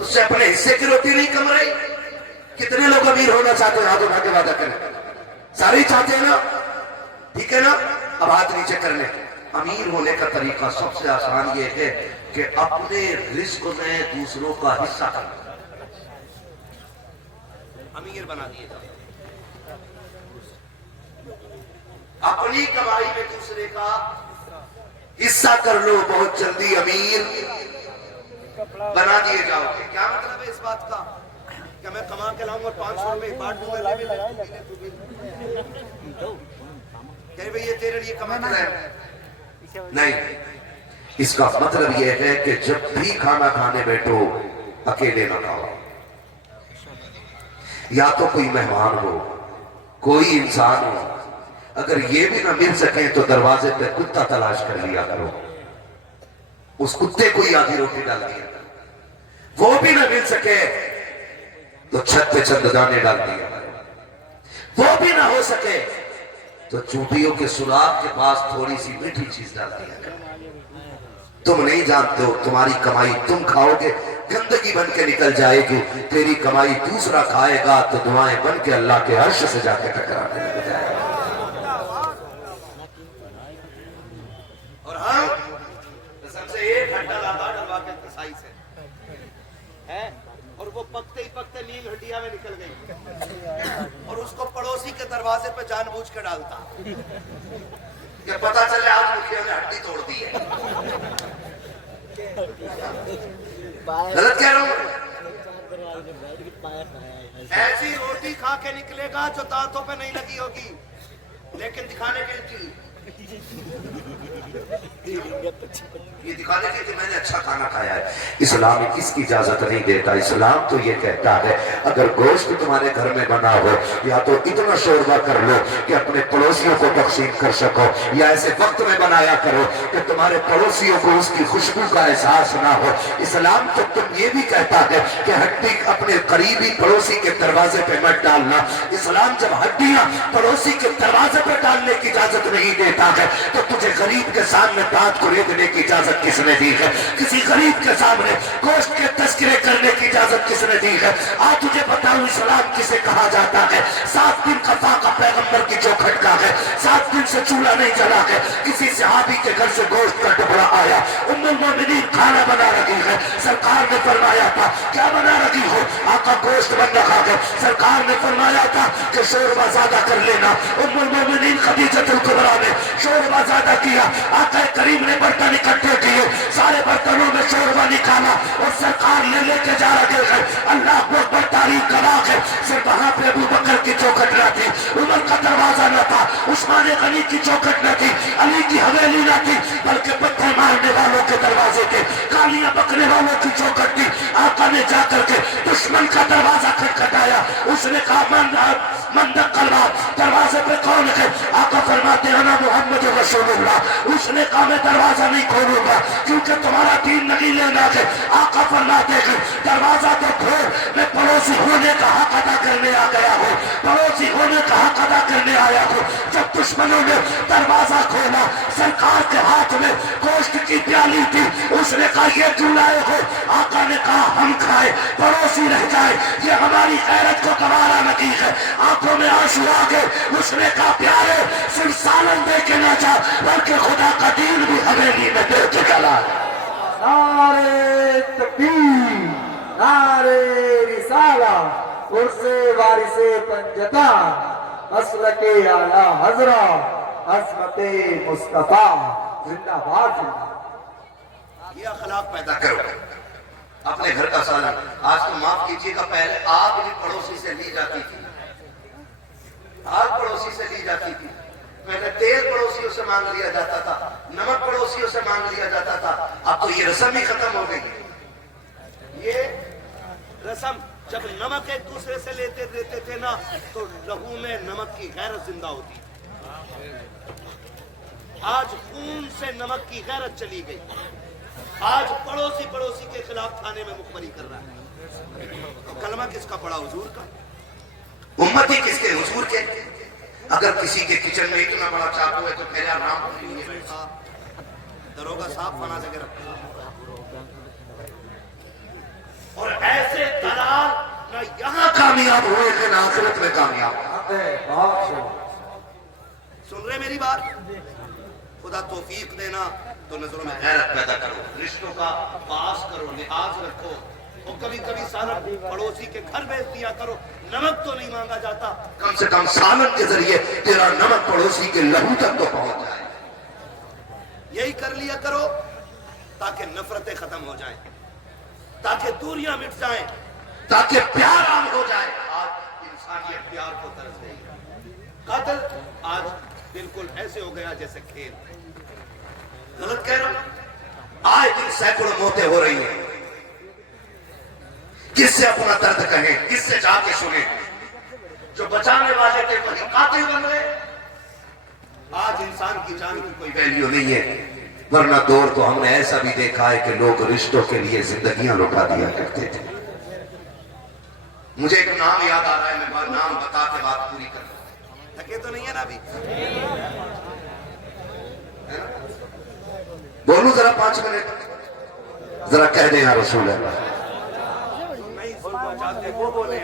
اس سے اپنے حصے کی روٹی نہیں کم رہی؟ کتنے لوگ امیر ہونا چاہتے ہیں؟ ہاتھ اٹھا کے وعدہ کریں. سارے چاہتے ہیں نا؟ ٹھیک ہے نا؟ اب ہاتھ نیچے کر لیں. امیر ہونے کا طریقہ سب سے آسان یہ ہے کہ اپنے رزق میں دوسروں کا حصہ کرنا. امیر بنا دیے جاؤ. اپنی کمائی میں دوسرے کا حصہ کر لو، بہت جلدی امیر بنا دیے جاؤ گے. کیا مطلب ہے اس بات کا کہ میں کما کے لاؤں اور 500 روپے بانٹ دوں گا؟ کہ بھئی یہ تیرے لیے کما کے لایا. نہیں، اس کا مطلب یہ ہے کہ جب بھی کھانا کھانے بیٹھو اکیلے نہ کھاؤ. یا تو کوئی مہمان ہو، کوئی انسان ہو. اگر یہ بھی نہ مل سکیں تو دروازے پہ کتا تلاش کر لیا کرو، اس کتے کو ہی آدھی روٹی ڈال دیا کرو. وہ بھی نہ مل سکے تو چھت پہ چند دانے ڈال دیا کرو. وہ بھی نہ ہو سکے تو چونٹیوں کے سوراخ کے پاس تھوڑی سی میٹھی چیز ڈال دیا کرو. تم نہیں جانتے ہو تمہاری کمائی تم کھاؤ گے گندگی بن کے نکل جائے گی، تیری کمائی دوسرا کھائے گا تو دعائیں بن کے اللہ کے عرش سے جا کے ٹکرانے لگ جائے گا. اور ہم قسم سے ایک گھنٹہ لاتا ڈلوا کے کسائی سے ہے، اور وہ پکتے ہی پکتے نیل ہڈیا میں نکل گئی، اور اس کو پڑوسی کے دروازے پہ جان بوجھ کے ڈالتا کہ پتا چلے آج مکھیا نے ہڈی توڑ دی ہے. غلط کہہ رہا ہوں؟ ایسی روٹی کھا کے نکلے گا جو دانتوں پہ نہیں لگی ہوگی، لیکن دکھانے کے لیے یہ دکھانے کے لیے میں نے اچھا کھانا کھایا ہے. اسلام اس کی اجازت نہیں دیتا. اسلام تو یہ کہتا ہے اگر گوشت تمہارے گھر میں بنا ہو یا تو اتنا شوربہ کر لو کہ اپنے پڑوسیوں کو تقسیم کر سکو، یا ایسے وقت میں بنایا کرو کہ تمہارے پڑوسیوں کو اس کی خوشبو کا احساس نہ ہو. اسلام تو تم یہ بھی کہتا ہے کہ ہڈی اپنے قریبی پڑوسی کے دروازے پہ مت ڈالنا. اسلام جب ہڈیاں پڑوسی کے دروازے پہ ڈالنے کی اجازت نہیں دیتا ہے تو تجھے غریب کے سامنے دانت کو ریتنے کی اجازت کس نے دی ہے؟ کسی غریب کے سامنے گوشت کے تذکرے کرنے کی اجازت کس نے دی ہے؟ آج تجھے بتاؤں اسلام کسے کہا جاتا ہے. 7 دن کا فاقہ پیغمبر کی جو کھٹکا ہے، 7 دن سے چولہا نہیں جلا ہے. کسی صحابی کے گھر سے گوشت کا ٹکڑا آیا، ام المومنین کھانا بنا رہی ہے. سرکار نے فرمایا تھا کیا بنا رہی ہو؟ آقا گوشت بن رکھا ہے. سرکار نے فرمایا تھا کہ شوربہ زیادہ کر لینا. ام المومنین خدیجۃ الکبریٰ نے شوربہ زیادہ کیا. آقا کریم نے برتن اکٹھے کیے، سارے برتنوں میں شوربہ نکالا اور سرکار لے کے جا رہے ہیں. اللہ اکبر، تاریخ گواہ ہے. صرف وہاں پہ ابو بکر کی چوکھٹ نہ تھی، عمر کا دروازہ نہ تھا، عثمان غنی کی چوکھٹ نہ تھی، علی کی حویلی نہ تھی، بلکہ پتھر مارنے والوں کے دروازے تھے، گالیاں بکنے والوں کی چوکھٹ تھی. آقا نے جا کر کے دشمن کا دروازہ کھٹکھٹایا. اس نے کہا من دق الباب، دروازے پہ کون ہے؟ آقا فرماتے انا محمد رسول اللہ. اس نے کہا میں دروازہ نہیں کھولوں گا کیونکہ تمہارا دین نہیں لینا ہے. آقا فرماتے ہیں دروازہ تو کھول، میں پڑوسی ہونے کا حق ادا کرنے آ گیا ہوں، پڑوسی ہونے کا حق ادا کرنے آیا ہوں. جب دشمنوں نے دروازہ کھولا، سرکار کے ہاتھ میں گوشت کی پیالی تھی. اس نے کہا یہ کیوں لائے ہو؟ آقا نے کہا ہم کھائے پڑوسی رہ جائے، یہ ہماری غیرت کو گوارا نہیں ہے. آنکھوں میں آنسو آ گئے. اس نے کہا پیارے صرف سالن دے کے نہ جا بلکہ خدا کا دین بھی حویلی میں دے کے چلا. نعرے تکبیر، نعرے رسالت، عرص وارث پنجتان، مسلک اعلی حضرت عظمت مصطفیٰ زندہ باد. یہ اخلاق پیدا کرو اپنے گھر کا سالن. آج تو معاف کیجیے گا، پہلے آگ بھی پڑوسی سے لی جاتی تھی، آگ پڑوسی سے لی جاتی تھی. پہلے تیل پڑوسیوں سے مانگ لیا جاتا تھا، نمک پڑوسیوں سے مانگ لیا جاتا تھا. اب تو یہ رسم ہی ختم ہو گئی. یہ رسم جب نمک ایک دوسرے سے لیتے دیتے تھے نا تو لہو میں نمک کی غیرت زندہ ہوتی. آج خون سے نمک کی غیرت چلی گئی. آج پڑوسی کے خلاف تھانے میں مخبری کر رہا ہے. کلمہ کس کا پڑا؟ حضور کا. امتی کس کے؟ حضور کے. اگر کسی کے کچن میں اتنا بڑا چاقو ہے تو پہلے آرام کریے. دروگا صاحب فنا جگہ رکھا. اور ایسے دلال نہ یہاں کامیاب ہوئے ہیں نہ آخرت میں کامیاب ہوئے۔ سن رہے میری بات؟ خدا توفیق دینا تو نظروں میں غیرت پیدا کرو، رشتوں کا پاس کرو، لحاظ رکھو، اور کبھی کبھی سالن پڑوسی کے گھر بھیج دیا کرو۔ نمک تو نہیں مانگا جاتا، کم سے کم سالن کے ذریعے تیرا نمک پڑوسی کے لہو تک تو پہنچ جائے۔ یہی کر لیا کرو تاکہ نفرتیں ختم ہو جائیں، تاکہ دوریاں مٹ جائیں، تاکہ پیار عام ہو جائے۔ آج انسانیت پیار کو ترس گئی، قتل آج بالکل ایسے ہو گیا جیسے کھیل۔ غلط کہہ رہا ہوں؟ آج دن سینکڑوں موتیں ہو رہی ہیں، کس سے اپنا درد کہیں، کس سے جا کے سنیں؟ جو بچانے والے تھے وہی قاتل بن گئے۔ آج انسان کی جان کی کوئی ویلیو نہیں ہے، ورنہ دور تو ہم نے ایسا بھی دیکھا ہے کہ لوگ رشتوں کے لیے زندگیاں لٹا دیا کرتے تھے۔ مجھے ایک نام یاد آ رہا ہے، میں نام بتا کے بات پوری کر لوں۔ تھکے تو نہیں ہے نا ابھی؟ بولوں ذرا 5 منٹ، ذرا کہہ دیں یا رسول اللہ۔ نہیں بولنا چاہتے وہ بولیں۔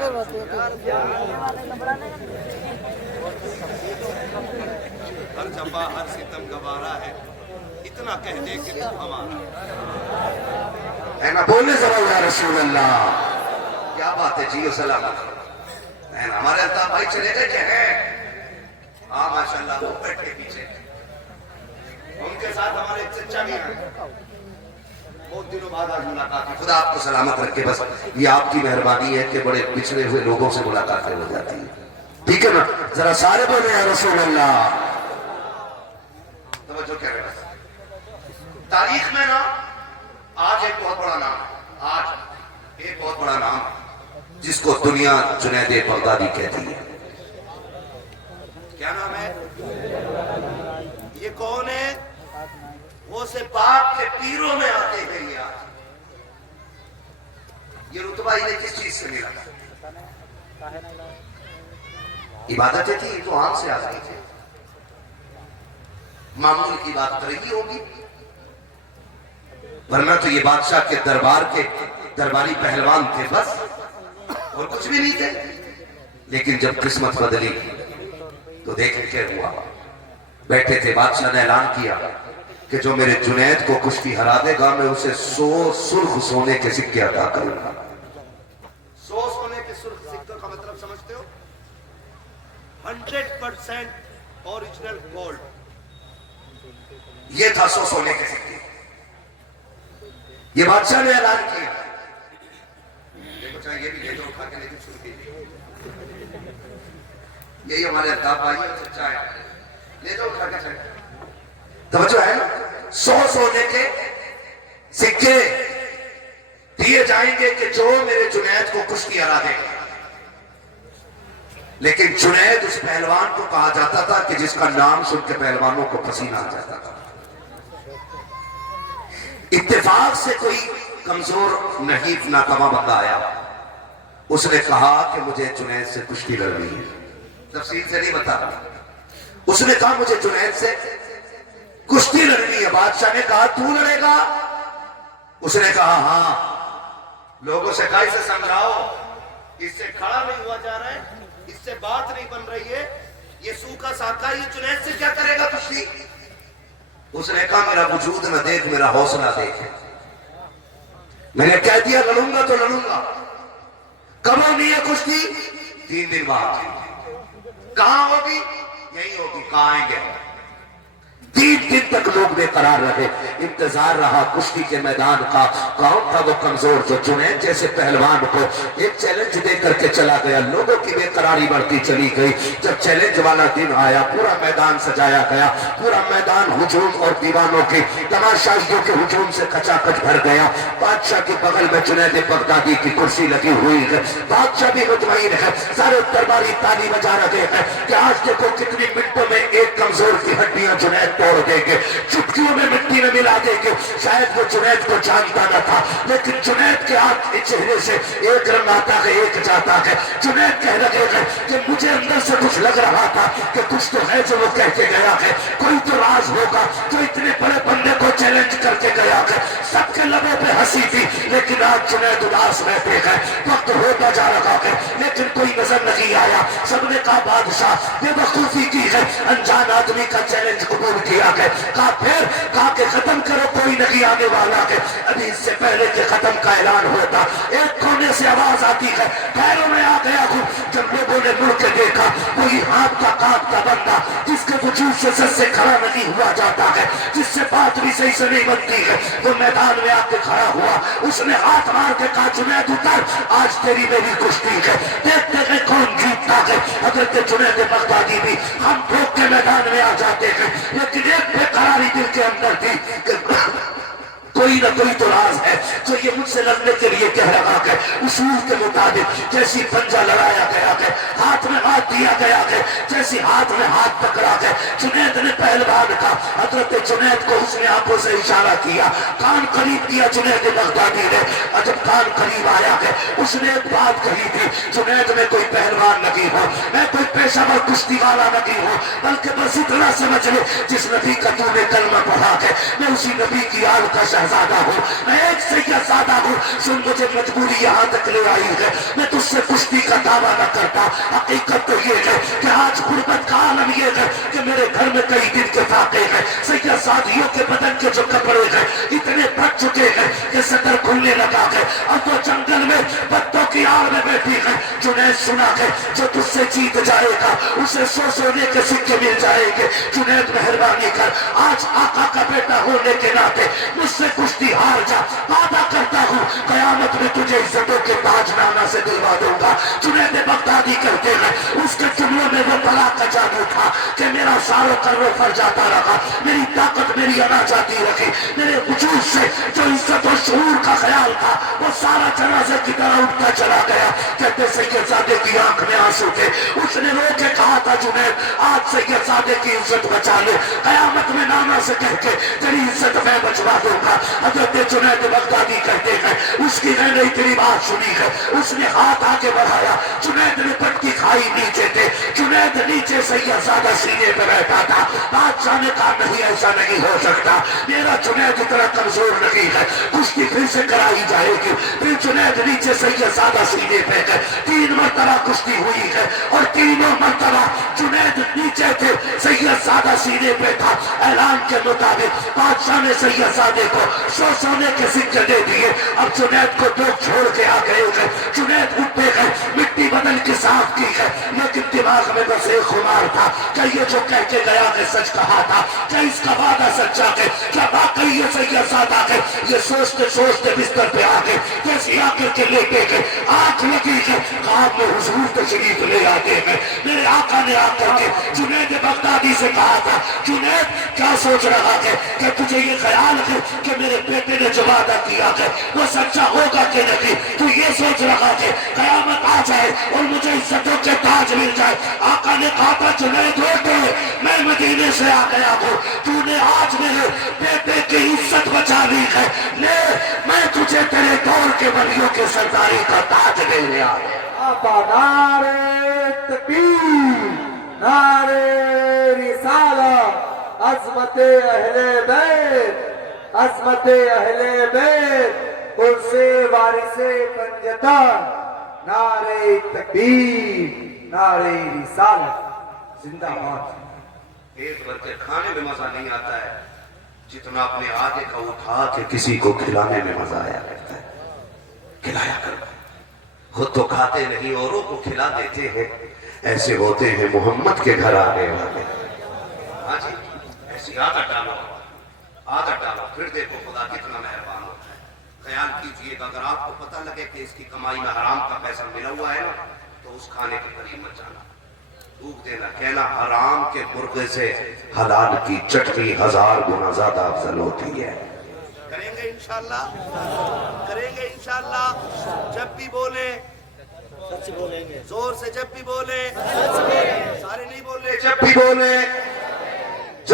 ہر جفا ہر ستم گوارا ہے، اتنا کہہ دے کہ تو ہمارا ہے نا۔ بولنے ذرا یا رسول اللہ۔ کیا بات ہے جی، سلامت ہے نا۔ ہمارے الطاف بھائی چلے گئے کہ ہیں؟ ہاں ماشاءاللہ، وہ بیٹھ کے پیچھے، ان کے ساتھ ہمارے چچا بھی ہیں، بہت دنوں بعد آج ملاقات ہے۔ خدا آپ کو سلامت رکھے، بس یہ آپ کی مہربانی ہے کہ بڑے پچھڑے ہوئے لوگوں سے ملاقاتیں ہو جاتی ہیں، ٹھیک ہے نا؟ ذرا سارے بولے یا رسول اللہ۔ توجہ کیا رہے؟ تاریخ میں نا آج ایک بہت بڑا نام ہے، آج ایک بہت بڑا نام جس کو دنیا جنید بغدادی کہتی ہے۔ کیا نام ہے؟ یہ کون ہے؟ وہ سے پاک کے پیروں میں آتے ہیں۔ یہ آج یہ رتبہ انہیں کس چیز سے ملا؟ عبادتیں تھی تو عام سے آ گئی تھی، معمول کی بات کر رہی ہوگی، ورنہ تو یہ بادشاہ کے دربار کے درباری پہلوان تھے بس، اور کچھ بھی نہیں تھے۔ لیکن جب قسمت بدلی تو دیکھیں کیا ہوا۔ بیٹھے تھے، بادشاہ نے اعلان کیا کہ جو میرے جنید کو کشتی ہرا دے گا میں اسے 100 سرخ سونے کے سکے عطا کروں گا۔ 100 سونے کے سرخ سکوں کا مطلب سمجھتے ہو؟ 100% اوریجنل گولڈ، یہ تھا 100 سونے کے سکے۔ یہ بادشاہ نے اعلان کیا، دیکھو چاہے یہ بھی لے جاؤ اٹھا کے، لیکن سن کے یہی ہمارے الطاف بھائی اور چچا ہے، لے جاؤ اٹھا کے چاہے۔ توجہ ہے نا؟ 100 سونے کے سکے دیے جائیں گے کہ جو میرے جنید کو کشتی ہرا دے گا۔ لیکن جنید اس پہلوان کو کہا جاتا تھا کہ جس کا نام سن کے پہلوانوں کو پسینہ آ جاتا تھا۔ اتفاق سے کوئی کمزور نحیف ناکامہ بندہ آیا، اس نے کہا کہ مجھے جنید سے کشتی لڑنی ہے، تفصیل سے نہیں بتا رہا، اس نے کہا مجھے جنید سے کشتی لڑنی ہے۔ بادشاہ نے کہا تو لڑے گا؟ اس نے کہا ہاں۔ لوگوں سے کہا اسے سمجھاؤ، اس سے کھڑا نہیں ہوا جا رہا ہے، اس سے بات نہیں بن رہی ہے، یہ سوکھا ساکھا، یہ جنید سے کیا کرے گا کشتی؟ اس نے کہا میرا وجود نہ دیکھ، میرا حوصلہ دیکھ۔ میں نے کہہ دیا لڑوں گا تو لڑوں گا۔ کب ہونی ہے کشتی؟ 3 دن بعد۔ کہاں ہوگی؟ یہی ہوگی۔ کہاں آئیں گے؟ 3 دن تک لوگ بے قرار رہے، انتظار رہا کشتی کے میدان کا۔ کون تھا وہ کمزور جو جنید جیسے پہلوان کو ایک چیلنج دے کر کے چلا گیا؟ لوگوں کی بے قراری بڑھتی چلی گئی۔ جب چیلنج والا دن آیا، پورا میدان سجایا گیا، پورا میدان ہجوم اور دیوانوں کے تماشائیوں کے ہجوم سے کچا کچ بھر گیا۔ بادشاہ کے بغل میں جنید بغدادی کی کرسی لگی ہوئی ہے، بادشاہ بھی مطمئن ہے، سارے درباری تالی بجا رہے ہیں کہ آج دیکھو کتنی منٹوں میں ایک کمزور کی ہڈیاں جنید توڑ دیں گے, چٹکیوں میں مٹی میں ملا دیں گے. شاید وہ جنید کو جانتا نہ تھا, لیکن جنید کے ہاتھ کے چہرے سے ایک رنگ آتا ہے ایک جاتا ہے. جنید کہہ رہے ہیں کہ مجھے اندر سے کچھ لگ رہا تھا کہ کچھ تو ہے جو وہ کہہ کے گیا ہے, کوئی تو راز ہوگا جو اتنے بڑے بندے کو چیلنج کر کے گیا ہے. سب کے لبوں پہ ہنسی تھی, لیکن آج جنید اداس رہتے ہیں. وقت ہوتا جا رہا ہے لیکن کوئی نظر نہیں آیا. سب نے کہا بادشاہ بے وقوفی کی ہے, انجان آدمی کا چیلنج قبول کیا ہے. کہا پھر, کہا کہ ختم کرو, کوئی نہیں آنے والا ہے. ابھی اس سے پہلے کہ ختم کا اعلان ہوتا ایک کونے سے آواز آتی ہے, پیروں میں آ گیا ہوں. جب لوگوں نے مڑ کے دیکھا وہی ہاتھ کا کانپتا بندہ جس کے وجود سے سر سے کھڑا نہیں ہوا جاتا ہے, جس سے بات بھی صحیح سے نہیں بنتی ہے, وہ میدان میں آ کے کھڑا ہوا. اس نے ہاتھ مار کے کہا جنید اتر, آج تیری میری کشتی ہے, دیکھتے ہیں کون جیتتا ہے. حضرت جنید بغدادی بھی ہم بھوک کے میدان میں آ جاتے ہیں, لیکن ایک بے قراری دل کے اندر تھی کہ کوئی نہ کوئی تو راز ہے جو یہ مجھ سے لڑنے کے لیے کہہ رہا ہے. اصول کے مطابق جیسی پنجہ لڑایا گیا ہے, ہاتھ میں ہاتھ دیا گیا ہے, جیسی ہاتھ میں ہاتھ پکڑا ہے. جنید نے پہلوان کا, حضرت جنید کو اس نے آنکھوں سے اشارہ کیا, کان قریب کیا جنید بغدادی نے. اور جب کان قریب آیا ہے اس نے ایک بات کہی تھی, جنید میں کوئی پہلوان نہیں ہو, میں کوئی پیشہ ور کشتی والا نہیں ہوں, بلکہ بس اتنا سمجھ لے جس نبی کا تو نے کلمہ پڑھا ہے میں اسی نبی کی آل کا شہزادہ ہوں, میں ایک سید زادہ ہوں. سن, مجھے مجبوری یہاں تک لے آئی ہے, میں تجھ سے کشتی کا دعویٰ نہ کرتا. حقیقت تو یہ ہے کہ آج غربت کا عالم یہ ہے کہ میرے گھر میں کئی دن کے فاقے ہیں. سید زادیوں کے بدن کے جو کپڑے ہیں اتنے پھٹ چکے ہیں کہ سطر کھلنے لگا ہے, اب وہ جنگل میں پتوں کی آڑ میں بیٹھی ہے. جنید سنا ہے جو تجھ سے جیت جائے گا اسے 100 سونے کے سکے مل جائیں گے. جنید مہربانی کر, آج آقا کا بیٹا ہونے کے ناطے مجھ سے کشتی ہار جا, وعدہ کرتا ہوں قیامت میں تجھے عزتوں کے تاج نامہ سے دلوا دوں گا. جنید بغدادی کہتے ہیں اس کے جملوں میں وہ بلا کا جادو تھا کہ میرا ساروں کرو فر جاتا رہا, میری طاقت میری انا جاتی رکھی, میرے وجود سے جو عزت و شعور کا خیال تھا وہ سارا جنازے کی طرح اٹھتا چلا گیا. کہتے سید زادے کی آنکھ میں آنسو تھے, اس نے رو کے کہا تھا جنید آج سید زادے کی عزت بچا لے, قیامت میں نانا سے کہہ کے تیری عزت میں بچوا دوں گا. حضرت جنید بغدادی کہتے ہیں اس کی میں نے اتنی بات سنی ہے, اس نے ہاتھ آگے بڑھایا, جنید نے پٹکی کھائی نیچے تھے, جنید نیچے سید زادہ سینے پہ بیٹھا تھا. بادشاہ نے کہا نہیں ایسا نہیں ہو سکتا, میرا جنید اتنا کمزور نہیں ہے, کشتی پھر سے کرائی جائے گی. پھر جنید نیچے سید زادہ سینے پہ ہے, 3 مرتبہ کشتی ہوئی ہے اور تینوں مرتبہ جنید نیچے تھے, سید زادہ سینے پہ تھا. اعلان کے مطابق بادشاہ نے سید زادے کو 100 سونے کے سکے دے دیے. اب جنید کو دو چھوڑ کے آ گئے ہیں, جنید اٹھتے ہیں, مٹی بدل کے صاف کی ہے, لیکن دماغ میں بس ایک خمار تھا, کیا یہ جو کہہ کے گیا ہے سچ کہا تھا, کیا اس کا وعدہ سچا ہے, کیا واقعی یہ سید زادہ ہے. یہ سوچتے سوچتے بستر پہ آ گئے, کیسے آ کر کے لیٹے گئے, آنکھ لگی ہے, خواب میں حضور تشریف لے آتے ہیں. میرے آقا نے آ کر کے جنید بغدادی سے کہا تھا, جنید کیا سوچ رہا ہے, کہ تجھے یہ خیال ہے کہ میرے بیٹے نے جو وعدہ کیا ہے وہ سچا ہوگا کہ نہیں, تو یہ سوچ رہا ہے قیامت آ جائے اور مجھے عزتوں کے تاج مل جائے. آقا نے کہا تھا جنید اٹھو, میں مدینے سے آ گیا ہوں, تو نے آج میرے بیٹے کی عزت بچا لی ہے, لے میں تجھے تیرے دور کے ولیوں کے سرداری کا تاج دینے آ گیا. آقا نعرے تکبیر, نعرے رسالت, عظمت اہل بیت, عظمت اہل بیت, عرص وارث پنجتن, نعرے تکبیر, نعرے رسالت, زندہ باد. ایک بھر کے کھانے میں مزہ نہیں آتا ہے جتنا اپنے آگے کا اٹھا کے کسی کو کھلانے میں مزہ آیا کرتا ہے. کھلایا کرو, خود تو کھاتے نہیں اوروں کو کھلا دیتے ہیں. ایسے ہوتے ہیں محمد کے گھر آنے والے. ہاں جی, ایسی عادت ڈالو, پھر دیکھو خدا کتنا مہربان ہوتا ہے. خیال کیجئے گا اگر آپ کو پتہ لگے کہ اس کی کمائی میں حرام کا پیسہ ملا ہوا ہے نا, تو اس کھانے کے قریب مت جانا, ڈوب دینا, کہنا حرام کے مرغے سے حلال کی چٹنی 1000 گنا زیادہ افضل ہوتی ہے. کریں گے انشاءاللہ, کریں گے انشاءاللہ. جب بھی بولے سچ بولیں گے, زور سے, جب بھی بولے سارے نہیں بول رہے, جب بھی بولے,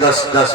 10-10,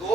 2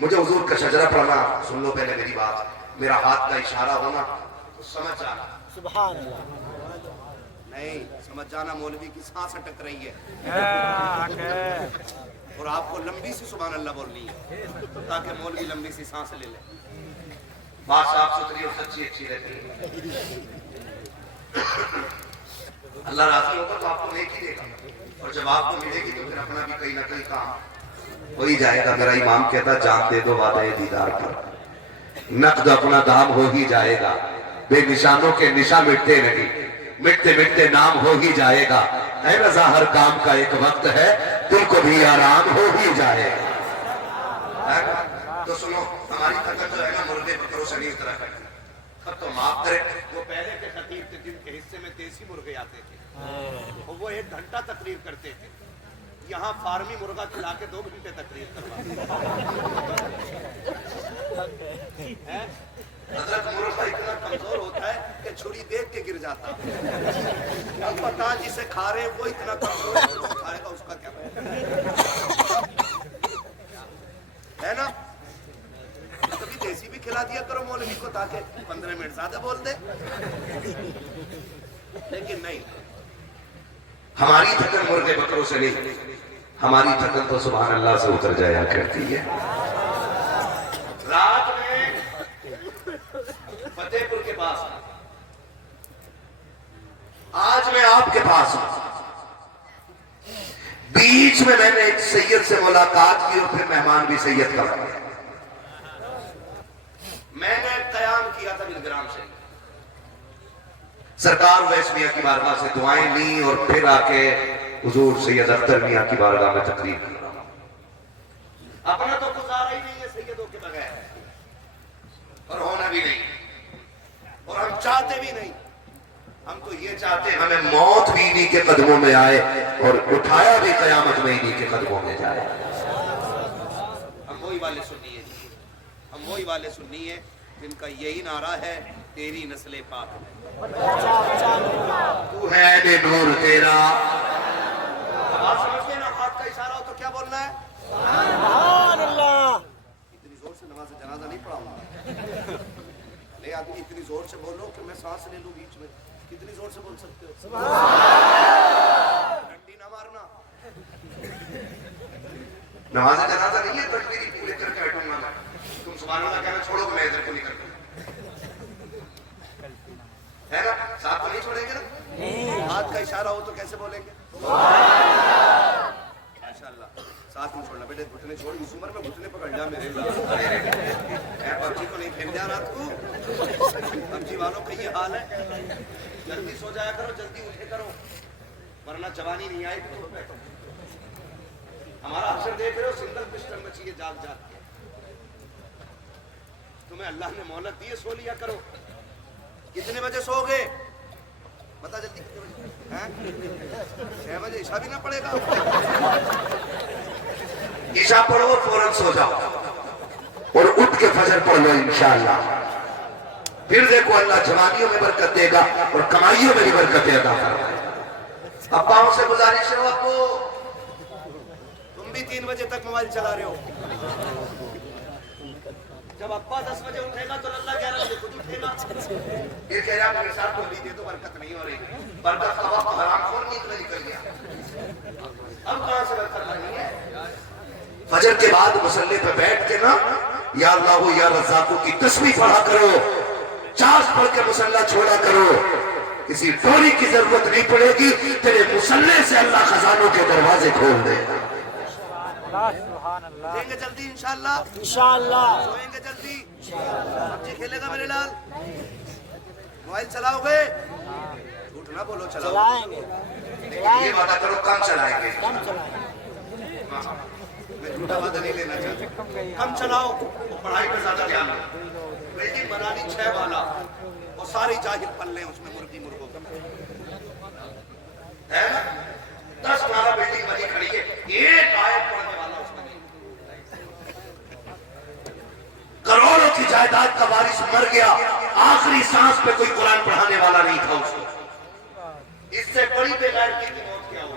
مجھے حضور کا شجرہ پڑھنا سن لو پہلے میری بات, میرا ہاتھ کا اشارہ ہونا تو سمجھ جانا. سبحان اللہ. نہیں سمجھ جانا, مولوی کی سانس اٹک رہی ہے اور آپ کو لمبی سی سبحان اللہ بولنی ہے تاکہ مولوی لمبی سی سانس لے لے. بات صاف ستھری اور سچی اچھی رہتی ہے. اللہ راضی ہوگا تو آپ کو نیکی دے گا, اور جب آپ کو ملے گی تو پھر اپنا بھی کہیں نہ کہیں کام ہو ہی جائے گا. میرا امام کہتا جان دے دو وعدہ دیدار پر, نقد اپنا دام ہو ہی جائے گا. بے نشانوں کے نشاں مٹتے نہیں, مٹتے مٹتے نام ہو ہی جائے گا. اے رضا ہر کام کا ایک وقت ہے, دل کو بھی آرام ہو ہی جائے گا. تو سنو, ہماری تھکن جو ہے نا مرغے بکروں سے نہیں اترا کرتی. اب تو معاف کرے, وہ پہلے کے خطیب تھے جن کے حصے میں دیسی مرغے آتے تھے, اور وہ 1 گھنٹہ تقریر کرتے تھے. یہاں فارمی مرغا کھلا کے 2 گھنٹے تقریر کرواتے. حضرت مرغا اتنا کمزور ہوتا ہے کہ چھری دیکھ کے گر جاتا. اب پتا جسے کھا رہے وہ اتنا کمزور ہے, جو کھائے گا اس کا کیا ہے نا. کبھی دیسی بھی کھلا دیا کرو مولوی کو تاکہ 15 منٹ زیادہ بول دے. لیکن نہیں, ہماری تھکن مرغے بکروں سے نہیں, ہماری تھکن تو سبحان اللہ سے اتر جایا کرتی ہے. رات میں فتح پور کے پاس, آج میں آپ کے پاس ہوں. بیچ میں میں نے ایک سید سے ملاقات کی اور پھر مہمان بھی سید کا بنا. میں نے قیام کیا تھا بلگرام سے, سرکار ویس میاں کی بارگاہ سے دعائیں لی اور پھر آ کے حضور سید اختر میاں کی بارگاہ میں تقریر کی. اپنا تو گزارا ہی نہیں ہے سیدوں کے بغیر, اور ہونا بھی نہیں, اور ہم چاہتے بھی نہیں. ہم تو یہ چاہتے ہیں ہمیں موت بھی انہی کے قدموں میں آئے اور اٹھایا بھی قیامت میں انہی کے قدموں میں جائے. ہم وہی والے سنی ہے, ہم وہی والے سنی ہے جن کا یہی نعرہ ہے تیری نسل پاک ہے. تو ہے بے نور تیرا. آپ سمجھتے ہیں نا, ہاتھ کا اشارہ ہو تو کیا بولنا ہے؟ سبحان اللہ. اتنی زور سے نماز جنازہ نہیں پڑھاؤں گا. لے آدمی اتنی زور سے بولو کہ میں سانس لے لوں بیچ میں. کتنی زور سے بول سکتے ہو؟ ڈنڈی نہ مارنا. نماز جنازہ نہیں ہے, تکبیری پورے کر کے ہٹوں گا. تم سبحان اللہ کہنا چھوڑو کہ میں ادھر کو نکل دوں, ہے نا؟ ساتھ تو نہیں چھوڑیں گے نا. ہاتھ کا اشارہ ہو تو کیسے بولیں گے؟ ماشاءاللہ. ساتھ نہیں چھوڑنا بیٹے, گھٹنے چھوڑ, اس عمر میں گھٹنے پکڑ جا میرے. میں پبجی کو نہیں کھیل جا رات کو. پبجی والوں کا یہ حال ہے. جلدی سو جایا کرو, جلدی اٹھے کرو, ورنہ جوانی نہیں آئے گی. ہمارا حشر دیکھ رہے ہو, سنگل پسٹل مچی ہے جاگ جاگ کے. تمہیں اللہ نے مہلت دی ہے, سو لیا کرو. کتنے بجے سو گے بتا جلدی. 6 بجے عشاء بھی نہ پڑے گا. عشاء پڑھو اور فوراً سو جاؤ اور اٹھ کے فجر پڑھ لو انشاءاللہ. پھر دیکھو اللہ جوانیوں میں برکت دے گا اور کمائیوں میں بھی برکت عطا فرمائے. اباؤں سے گزارش ہے, ابو تم بھی 3 بجے تک موبائل چلا رہے ہو. جب ابا 10 بجے اٹھے گا تو اللہ 11 بجے خود اٹھے گا. یہ کہہ رہا میرے ساتھ ٹولی دے تو برکت نہیں ہو رہی. برکت کا وقت حرام خور نیند میں نکل گیا. اب کہاں سے برکت لگنی ہے؟ فجر کے بعد مصلی پہ بیٹھ کے نا یا اللہ یا رزاقو کی تسبیح پڑھا کرو, چاش پڑھ کے مصلی چھوڑا کرو. کسی ڈوری کی ضرورت نہیں پڑے گی, تیرے مصلی سے اللہ خزانوں کے دروازے کھول دے. دیں گے جلدی انشاءاللہ. انشاءاللہ. سوئیں گے جلدی. پبجی کھیلے گا میرے لال؟ موبائل چلاؤ گے؟ جھوٹ نہ بولو, چلاؤ. چلائیں گے. یہ وعدہ کرو کم چلائیں گے. کم چلائیں گے. میں جھوٹا وعدہ نہیں لینا چاہتا. کم چلاؤ, پڑھائی پہ زیادہ دھیان دو. بلڈنگ بنانی 6 والا اور ساری جاہل پلے اس میں مرغی مرغوں کا ہے نا؟ 10 والا بلڈنگ بنی کھڑی ہے, ایک آیت پڑھنے والا اس میں نہیں. کروڑوں کی جائیداد کا وارث مر گیا, آخری سانس پہ کوئی قرآن پڑھانے والا نہیں تھا اس کو. اس سے بڑی بے غیرتی کی موت کیا ہو؟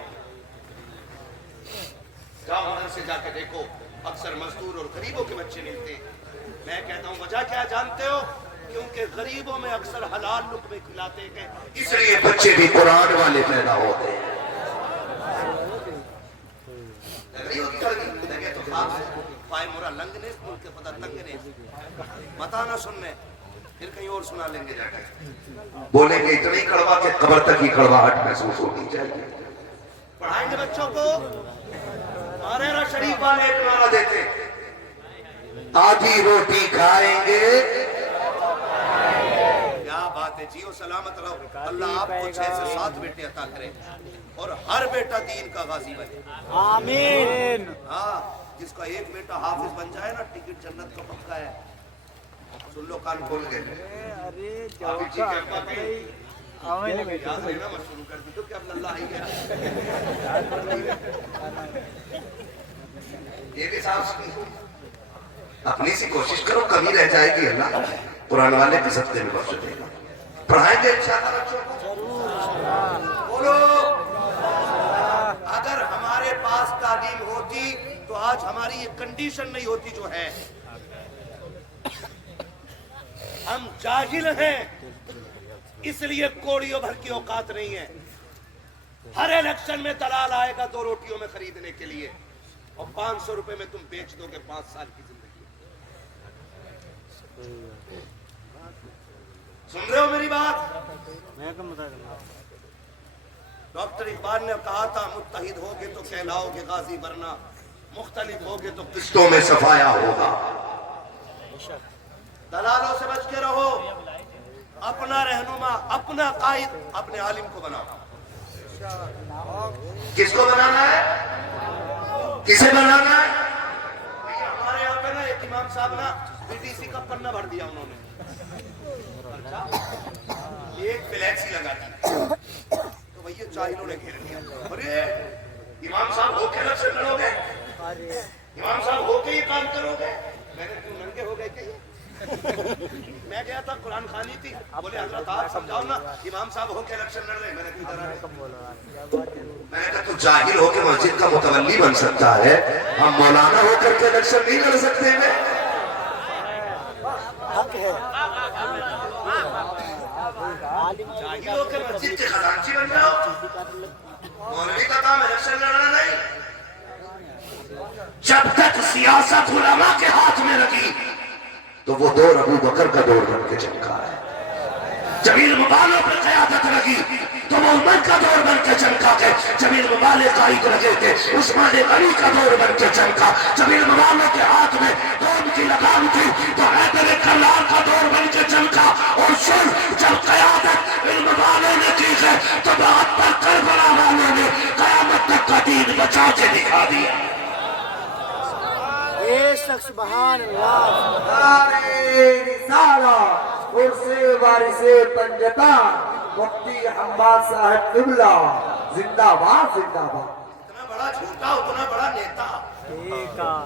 جاؤ سے جا کے دیکھو اکثر مزدور اور غریبوں کے بچے ملتے ہیں. میں کہتا ہوں وجہ کیا جانتے ہو؟ کیونکہ غریبوں میں اکثر حلال لقمے کھلاتے ہیں, اس لیے بچے بھی قرآن والے پیدا ہوتے ہیں. پائے مورا لنگ نے ان کے پتہ تنگ نے متا نہ سننے, پھر کہیں اور سنا لیں گے جا کے. بولیں گے اتنی کڑوا کہ قبر تک کی کڑواہٹ محسوس ہونی چاہیے. پڑھائیں گے بچوں کو. ماریرا شریف والے ایک نعرہ دیتے, آدھی روٹی کھائیں گے. کیا بات ہے, جیو سلامت رہو. اللہ آپ کو 6 سے 7 بیٹے عطا کرے اور ہر بیٹا دین کا غازی بنے. آمین. ہاں, جس کا ایک بیٹا حافظ بن جائے نا, ٹکٹ جنت کا پکا ہے. سن لو کان کھول کے. ابھی جی کے ابا بھی یاد رہنا مت شروع کر دی تو کہ اب اللہ ہی گیا. یہ بھی صاحب اپنی سی کوشش کرو, کمی رہ جائے گی اللہ قرآن والے کے صدقے میں بخش دے گا. پڑھائیں گے انشاءاللہ بچوں کو. بولو, اگر ہمارے پاس تعلیم ہوتی تو آج ہماری یہ کنڈیشن نہیں ہوتی جو ہے. ہم جاہل ہیں, اس لیے کوڑیوں بھر کی اوقات نہیں ہے. ہر الیکشن میں دلال آئے گا 2 روٹیوں میں خریدنے کے لیے, اور 500 روپے میں تم بیچ دو گے 5 سال کی زندگی. سن رہے ہو میری بات؟ ڈاکٹر اقبال نے کہا تھا متحد ہوگے تو کہلاؤ گے غازی, ورنہ مختلف ہوگے تو قسطوں میں صفایا ہوگا. دلالوں سے بچ کے رہو. اپنا رہنما, اپنا قائد, اپنے عالم کو بناؤ. کس کو بنانا ہے, کسے بنانا ہے؟ ہمارے یہاں پہ نا ایک امام صاحب نا BDC کا پنہ بھر دیا انہوں نے, ایک فلیکسی لگا دی تو بھئی چاہیلوں نے گھیر لیا. ارے امام صاحب ہو کے الیکشن لڑو گے, امام صاحب ہو کے یہ کام کرو گے. میں نے کیوں ننگے ہو گئے کہ میں گیا تھا قرآن خوانی تھی, بولے حضرت آپ سمجھاؤ نا, امام صاحب ہو کے الیکشن لڑ رہے. میں نے کیوں ڈرا, میں نے کہا تو جاہل ہو کے مسجد کا متولی بن سکتا ہے, ہم مولانا ہو کر کے الیکشن نہیں لڑ سکتے ہیں. حق ہے. جاہل ہو کے مسجد کے خزانچی بن جاؤ. مولوی کا کام الیکشن لڑنا نہیں. جب تک سیاست علماء کے ہاتھ میں رکھی تو وہ دور ابو بکر کا دور بن کے چمکا ہے. جمیل مبالوں پر قیادت لگی تو وہ عمر کا دور بن کے چمکا ہے. جمیل مبالے قائد لگے تھے, عثمان غنی کا دور بن کے چمکا. جمیل مبالوں کے ہاتھ میں قوم کی لگام تھی تو حیدر کرار کا دور بن کے چمکا. اور سن, جب قیادت علم والوں نے کی ہے تو 72 کربلا والوں نے قیامت تک کا دین بچا کے دکھا دیا. بے شک سبحان اللہ. نعرہ رسالہ عرصے وارث پنجتان مفتی حماد صاحب قبلہ زندہ باد, زندہ باد. اتنا بڑا جھوٹا, اتنا بڑا نیتا.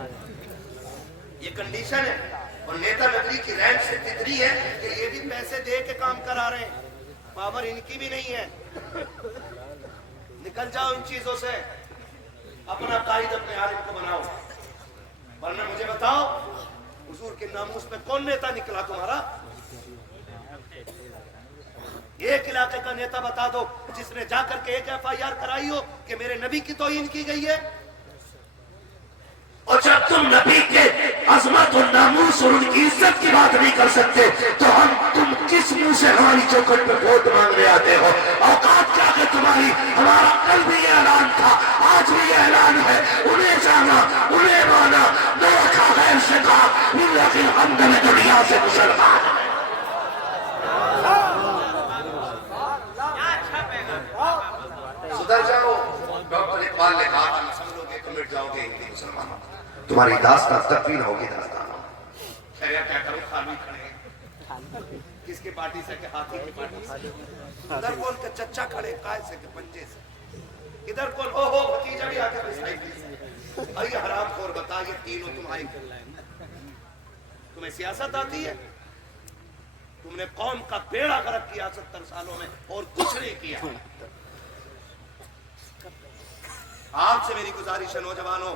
یہ کنڈیشن ہے. اور نیتا نگری کی رینک سے تتری ہے کہ یہ بھی پیسے دے کے کام کرا رہے ہیں, پاور ان کی بھی نہیں ہے. نکل جاؤ ان چیزوں سے, اپنا قائد اپنے عالم کو بناؤ. ورنہ مجھے بتاؤ حضور کے ناموس میں کون نیتا نکلا تمہارا؟ ایک علاقے کا نیتا بتا دو جس نے جا کر کے ایک FIR کرائی ہو کہ میرے نبی کی توہین کی گئی ہے. اور جب تم نبی کے عظمت اور ناموس اور ان کی عزت کی بات نہیں کر سکتے تو تم کس منہ سے ہماری چوکھٹ پہ ووٹ مانگنے آتے ہو؟ اوقات کیا کہ تمہاری, ہمارا کل بھی یہ اعلان تھا, آج بھی یہ اعلان ہے. انہیں جانا, انہیں مانا, نہ رکھا غیر سے کہا, لیکن ہم نے دنیا سے مسلمان ہیں. سدھر جاؤ. ڈاکٹر اقبال نے کہا تھا سمجھو گے تو مٹ جاؤ گے ہندی مسلمانوں. تمہاری داستان تک بھی نہ ہوگی داستان. خیر کیا کروں, خالی کھڑے ہیں. کس کی پارٹی سے کہ ہاتھی کی پارٹی سے. ادھر کون کے چچا کھڑے قائد سے کہ پنجے سے. ادھر کون او ہو بھتیجا بھی آ کے سائیکل سے. اور یہ حرام خور بتا, یہ تینوں تمہاری تمہیں سیاست آتی ہے؟ تم نے قوم کا بیڑا غرق کیا 70 سالوں میں اور کچھ نہیں کیا. آپ سے میری گزارش ہے نوجوانوں,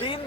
3